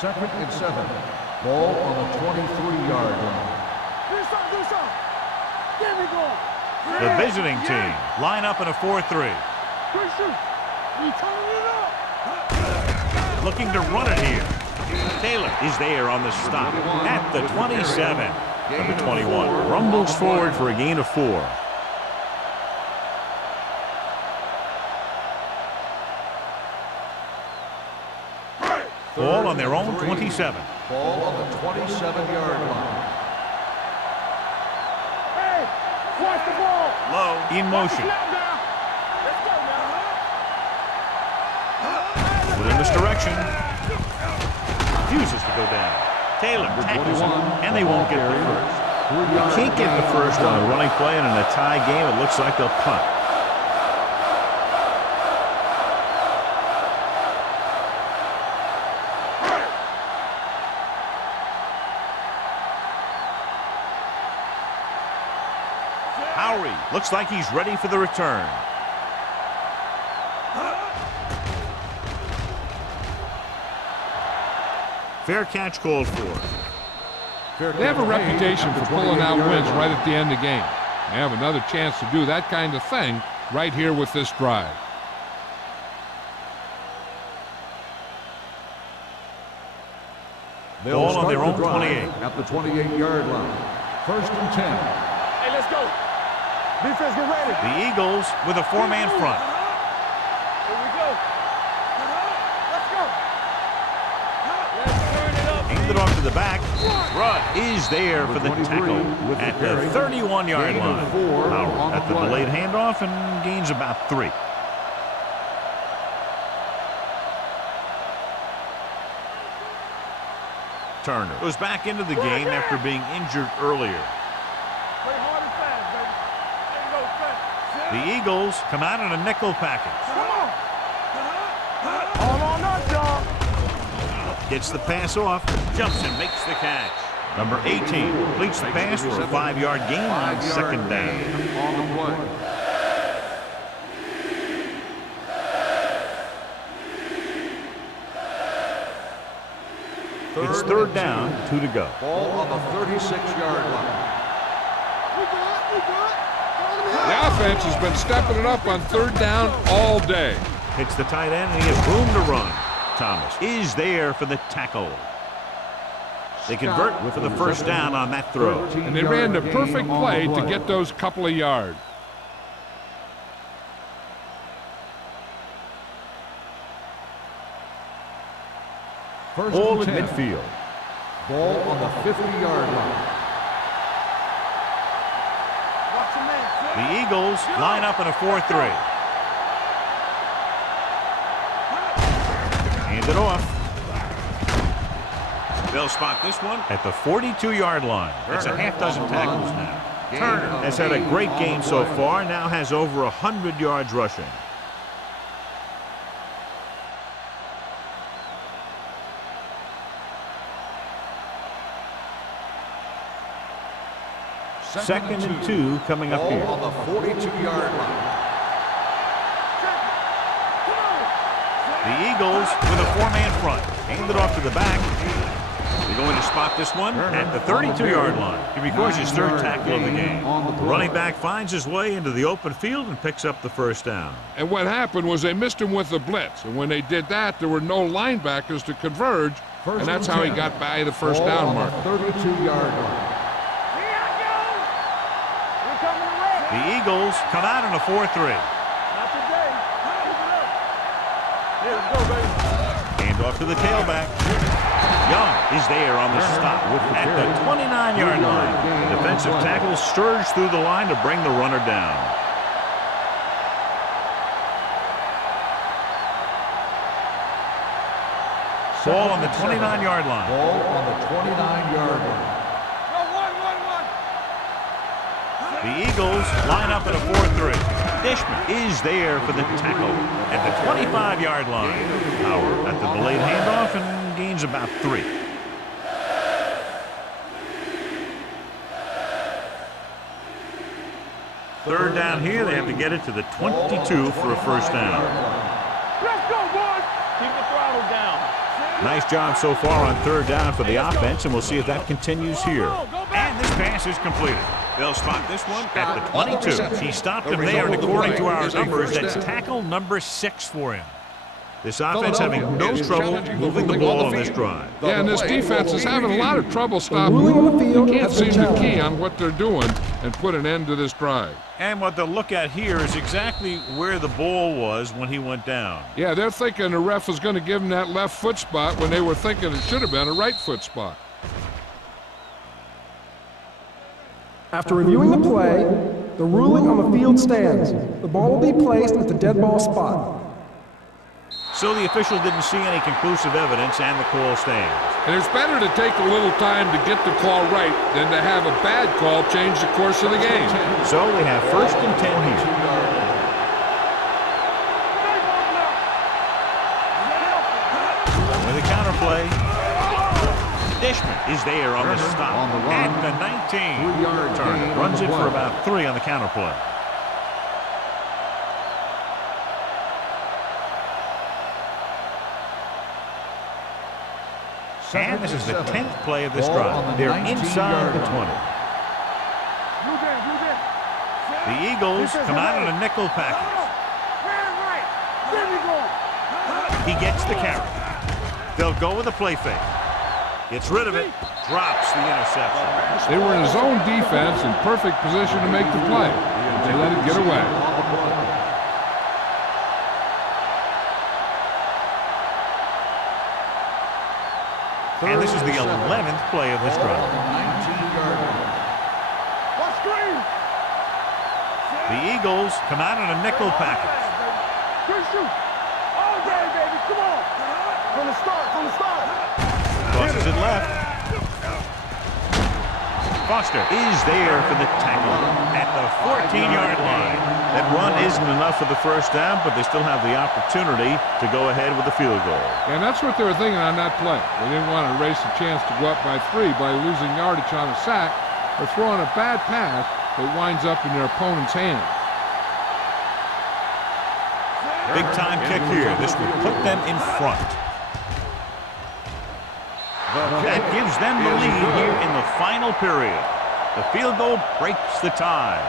Second and 7. Ball on the 23-yard line. Do something. There we go. The visiting team line up in a 4-3. Christian, we turning it up. Looking to run it here. Taylor is there on the stop at the 27. Number 21 rumbles forward for a gain of 4. Ball on their own 27. Ball on the 27-yard line. Hey, watch the ball. Low in motion. Let's go now. Within this direction. Refuses to go down. Taylor tackles him, and they won't get the first. They can't get the first on a running play, and in a tie game, it looks like they'll punt. Howery looks like he's ready for the return. Fair catch called for. They have a reputation for pulling out wins right at the end of the game. They have another chance to do that kind of thing right here with this drive. Ball on their own 28. At the 28-yard line. 1st and 10. Hey, let's go. Defense, get ready. The Eagles with a 4-man front. Here we go. Let's go. Let's turn it up. Hand it off to the back. Rudd is there for the tackle at the 31-yard line. Howard at the delayed handoff and gains about 3. Turner goes back into the game after being injured earlier. Play hard and fast, baby. There you go, fast. The Eagles come out in a nickel package. Come on. Hold on up, y'all. Gets the pass off, jumps and makes the catch. Number 18 completes the pass for a 5-yard gain on 2nd down. On the play. It's 3rd down, 2 to go. Ball on the 36-yard line. We good. Follow me. The offense has been stepping it up on third down all day. Hits the tight end, and he has room to run. Thomas is there for the tackle. They convert for the first down on that throw. And they ran the perfect play to get those couple of yards. Ball at midfield. Ball on the 50-yard line. The Eagles line up in a 4-3. Hand it off. They'll spot this one at the 42-yard line. It's a half dozen tackles now. Turner has had a great game so far, now has over 100 yards rushing. Second and 2 coming up here. On the 42-yard line. The Eagles with a 4-man front. Hand it off to the back. They're going to spot this one at the 32-yard line. He records his third tackle of the game. The running back finds his way into the open field and picks up the first down. And what happened was they missed him with the blitz. And when they did that, there were no linebackers to converge. And that's how he got by the first down mark. 32-yard line. The Eagles come out in a 4-3. Not today. Here we go, baby. Hand off to the tailback. Young is there on the stop at the 29-yard line. The defensive tackle surged through the line to bring the runner down. Ball on the 29-yard line. Ball on the 29-yard line. The Eagles line up in a 4-3. Dishman is there for the tackle at the 25-yard line. Howard at the delayed handoff and gains about 3. Third down here, they have to get it to the 22 for a first down. Let's go, boys. Keep the throttle down. Nice job so far on third down for the offense, and we'll see if that continues here. And this pass is completed. They'll spot this one at the 22. He stopped him there, and according to our numbers, that's tackle number 6 for him. This offense having no trouble moving the ball on this drive. Yeah, and this defense is having a lot of trouble stopping. They can't seem to key on what they're doing and put an end to this drive. And what they'll look at here is exactly where the ball was when he went down. Yeah, they're thinking the ref is going to give him that left foot spot when they were thinking it should have been a right foot spot. After reviewing the play, the ruling on the field stands. The ball will be placed at the dead ball spot. So the official didn't see any conclusive evidence, and the call stands. And it's better to take a little time to get the call right than to have a bad call change the course of the game. So we have first and 10 here. With a counterplay. Dishman is there on the stop at the 19. Turner runs it for about 3 on the counterplay. And this is the 10th play of this drive. They're inside the 20. The Eagles come out in a nickel package. He gets the carry. They'll go with a play fake. Gets rid of it. Drops the interception. They were in zone defense in perfect position to make the play. They let it get away. And this is the 11th play of this drive. The Eagles come out in a nickel package. Crosses it left. Foster is there for the tackle at the 14-yard line. That run isn't enough for the first down, but they still have the opportunity to go ahead with the field goal. And that's what they were thinking on that play. They didn't want to race the chance to go up by 3 by losing yardage on a sack or throwing a bad pass that winds up in their opponent's hands. Big time kick here. This will put them in front. That gives them the lead here in the final period. The field goal breaks the tie.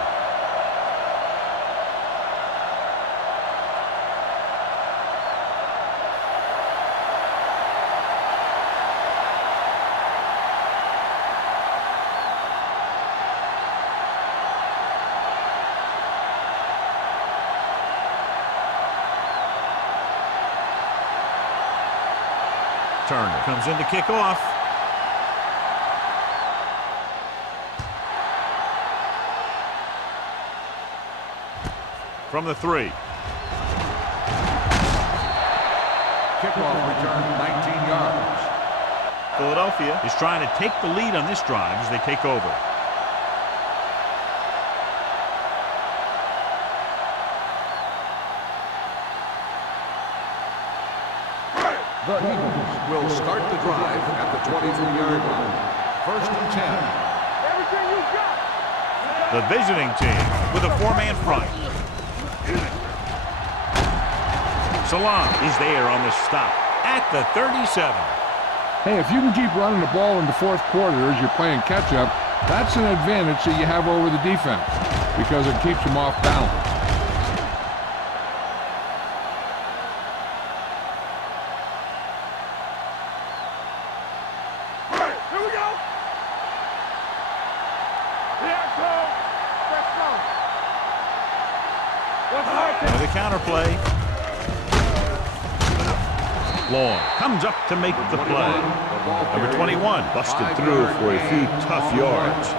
Turner comes in to kick off. From the 3. Kickoff return, 19 yards. Philadelphia is trying to take the lead on this drive as they take over. The Eagles will start the drive at the 23-yard line. First and 10. Everything you got. The visiting team with a 4-man front. Salam is there on the stop at the 37. Hey, if you can keep running the ball in the fourth quarter as you're playing catch-up, that's an advantage that you have over the defense because it keeps them off balance. Here we go. Here it goes. Let's go. What's the hard And the counter play. Long comes up to make the play. Number 21 busted through for a few tough yards.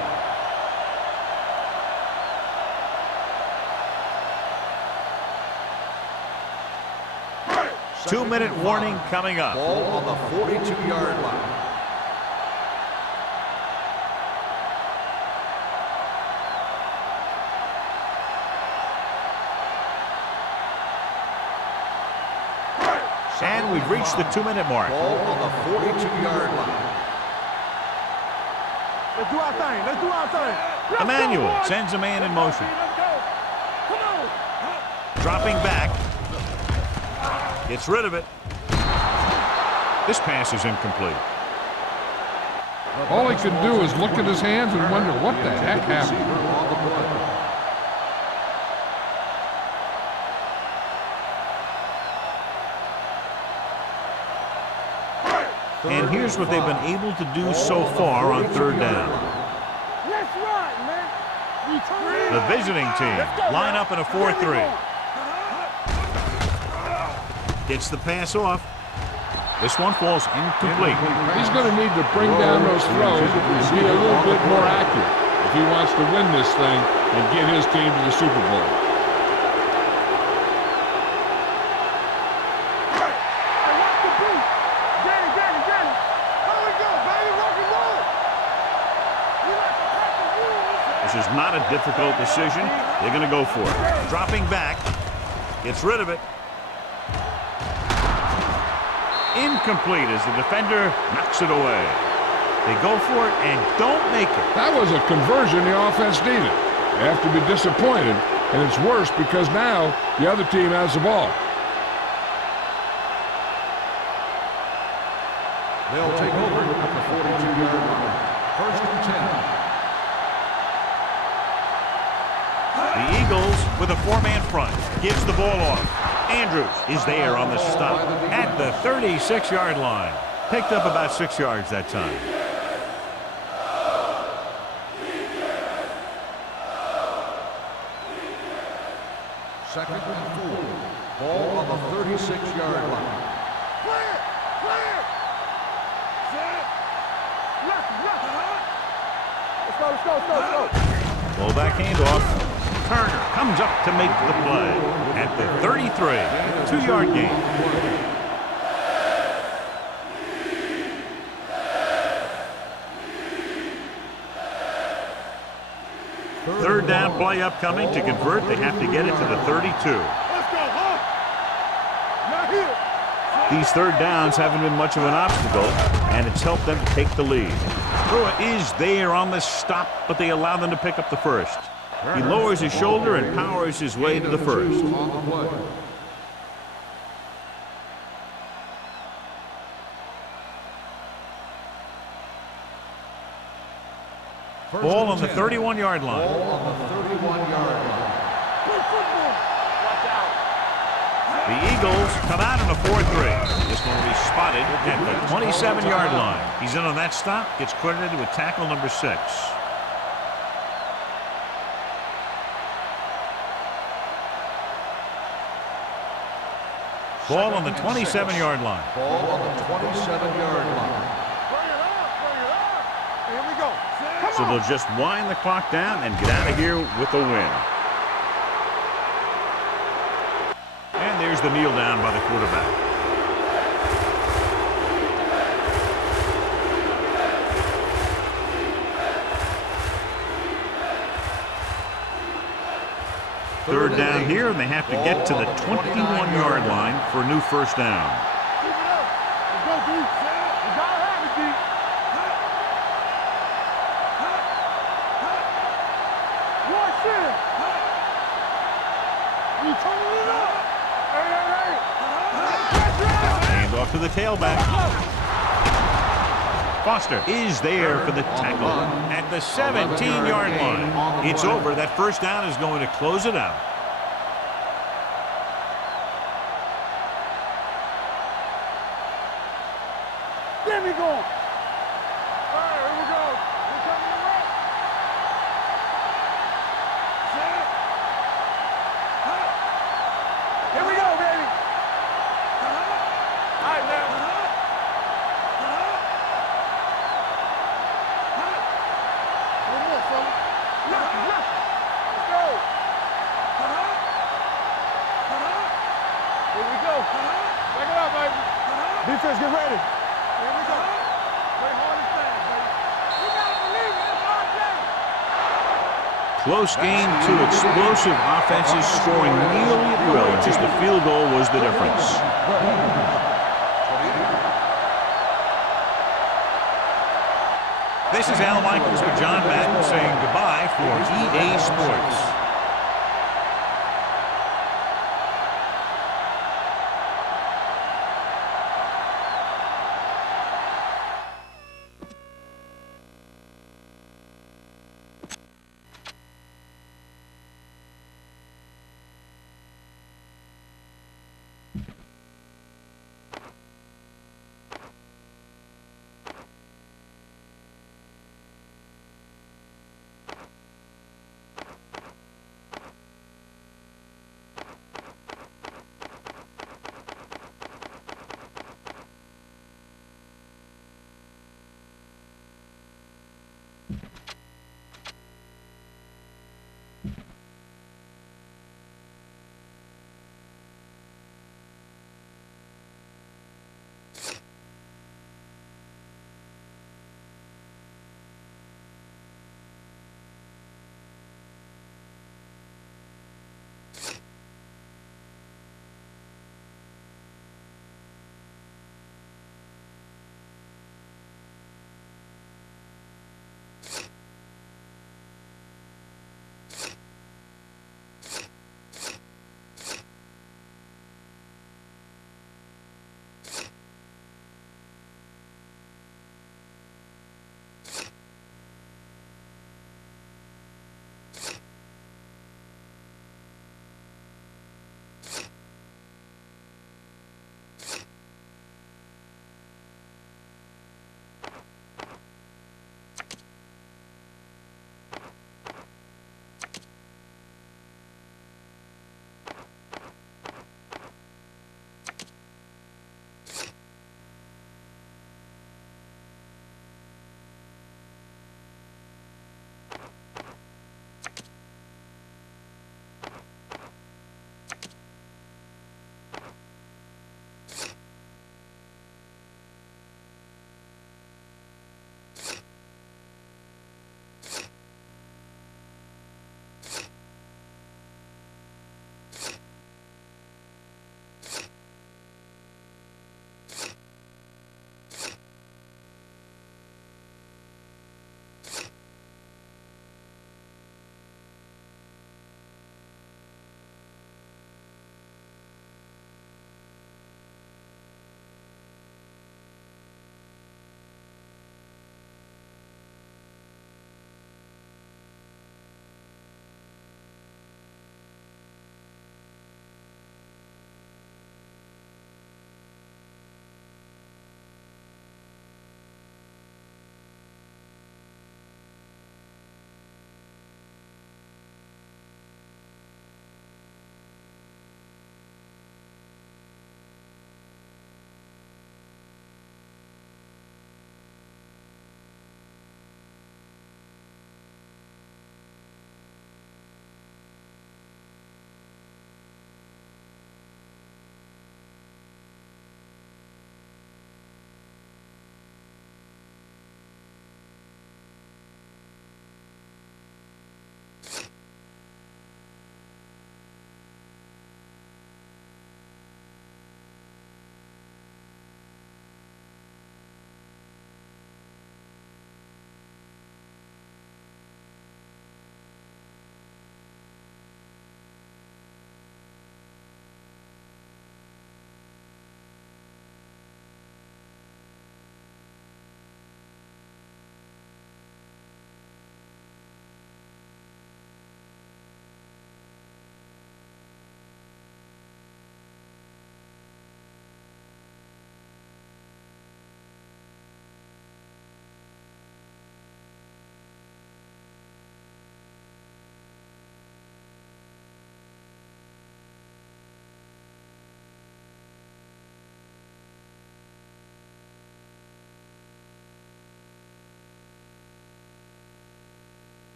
Two-minute warning coming up. Ball on the 42-yard line. And we've reached the 2-minute mark. Ball on the 42-yard line. Let's do our thing. Let's do our thing. Let's Emmanuel go, boys. sends a man in motion. Let's go. Come on. Dropping back. Gets rid of it. This pass is incomplete. All he can do is look at his hands and wonder what the heck happened. On the play. And here's what they've been able to do so far on 3rd down. Let's run, man. The visiting team line up in a 4-3. Gets the pass off. This one falls incomplete. He's going to need to bring down those throws and be a little bit more accurate if he wants to win this thing and get his team to the Super Bowl. This is not a difficult decision. They're going to go for it. Dropping back. Gets rid of it. Incomplete as the defender knocks it away. They go for it and don't make it. That was a conversion the offense needed. They have to be disappointed, and it's worse because now the other team has the ball. They'll take over at the 42-yard line. First and 10. The Eagles with a 4-man front. Gives the ball off. Andrews is there on the stop at the 36-yard line. Picked up about 6 yards that time. Second and 4. Ball on the 36-yard line. Clear! Clear! Set! Left! Let's go, let's go, let's go, let's go. Fullback handoff. Turner comes up to make the play at the 33. 2-yard gain. Third down play upcoming. To convert, they have to get it to the 32. Let's go, huh? Not here. These third downs haven't been much of an obstacle, and it's helped them to take the lead. Pruitt is there on the stop, but they allow them to pick up the first. He lowers his shoulder and powers his way to the first. On the play. Ball on the 31-yard line. Ball on the 31-yard line. Good football. Watch out. The Eagles come out in a 4-3. This one will be spotted at the 27-yard line. He's in on that stop, gets credited with tackle number 6. Ball on the 27-yard line. Ball on the 27-yard line. Bring it up, bring it up. Here we go. Come So on. they'll just wind the clock down and get out of here with a win. And there's the kneel down by the quarterback. Third down here, and they have to get to the 21-yard line for a new first down. Keep it up. Let's go, D. You gotta have it, D. Watch it. You turning it up. Hey. Hand off to the tailback. Foster is there for the tackle at the 17-yard line. It's over. That first down is going to close it out. There we go. All right, here we go. We're coming to right. Set. Here we go, baby. All right, now. One more, fella. Left. Let's go. Here we go. Back it up, baby. Defense, get ready. Here we go. Play hard and fast, baby. You gotta believe it. It's our day. Close game, two explosive offenses scoring nearly at will. Just a field goal was the difference. This is Al Michaels with John Madden saying goodbye for EA Sports.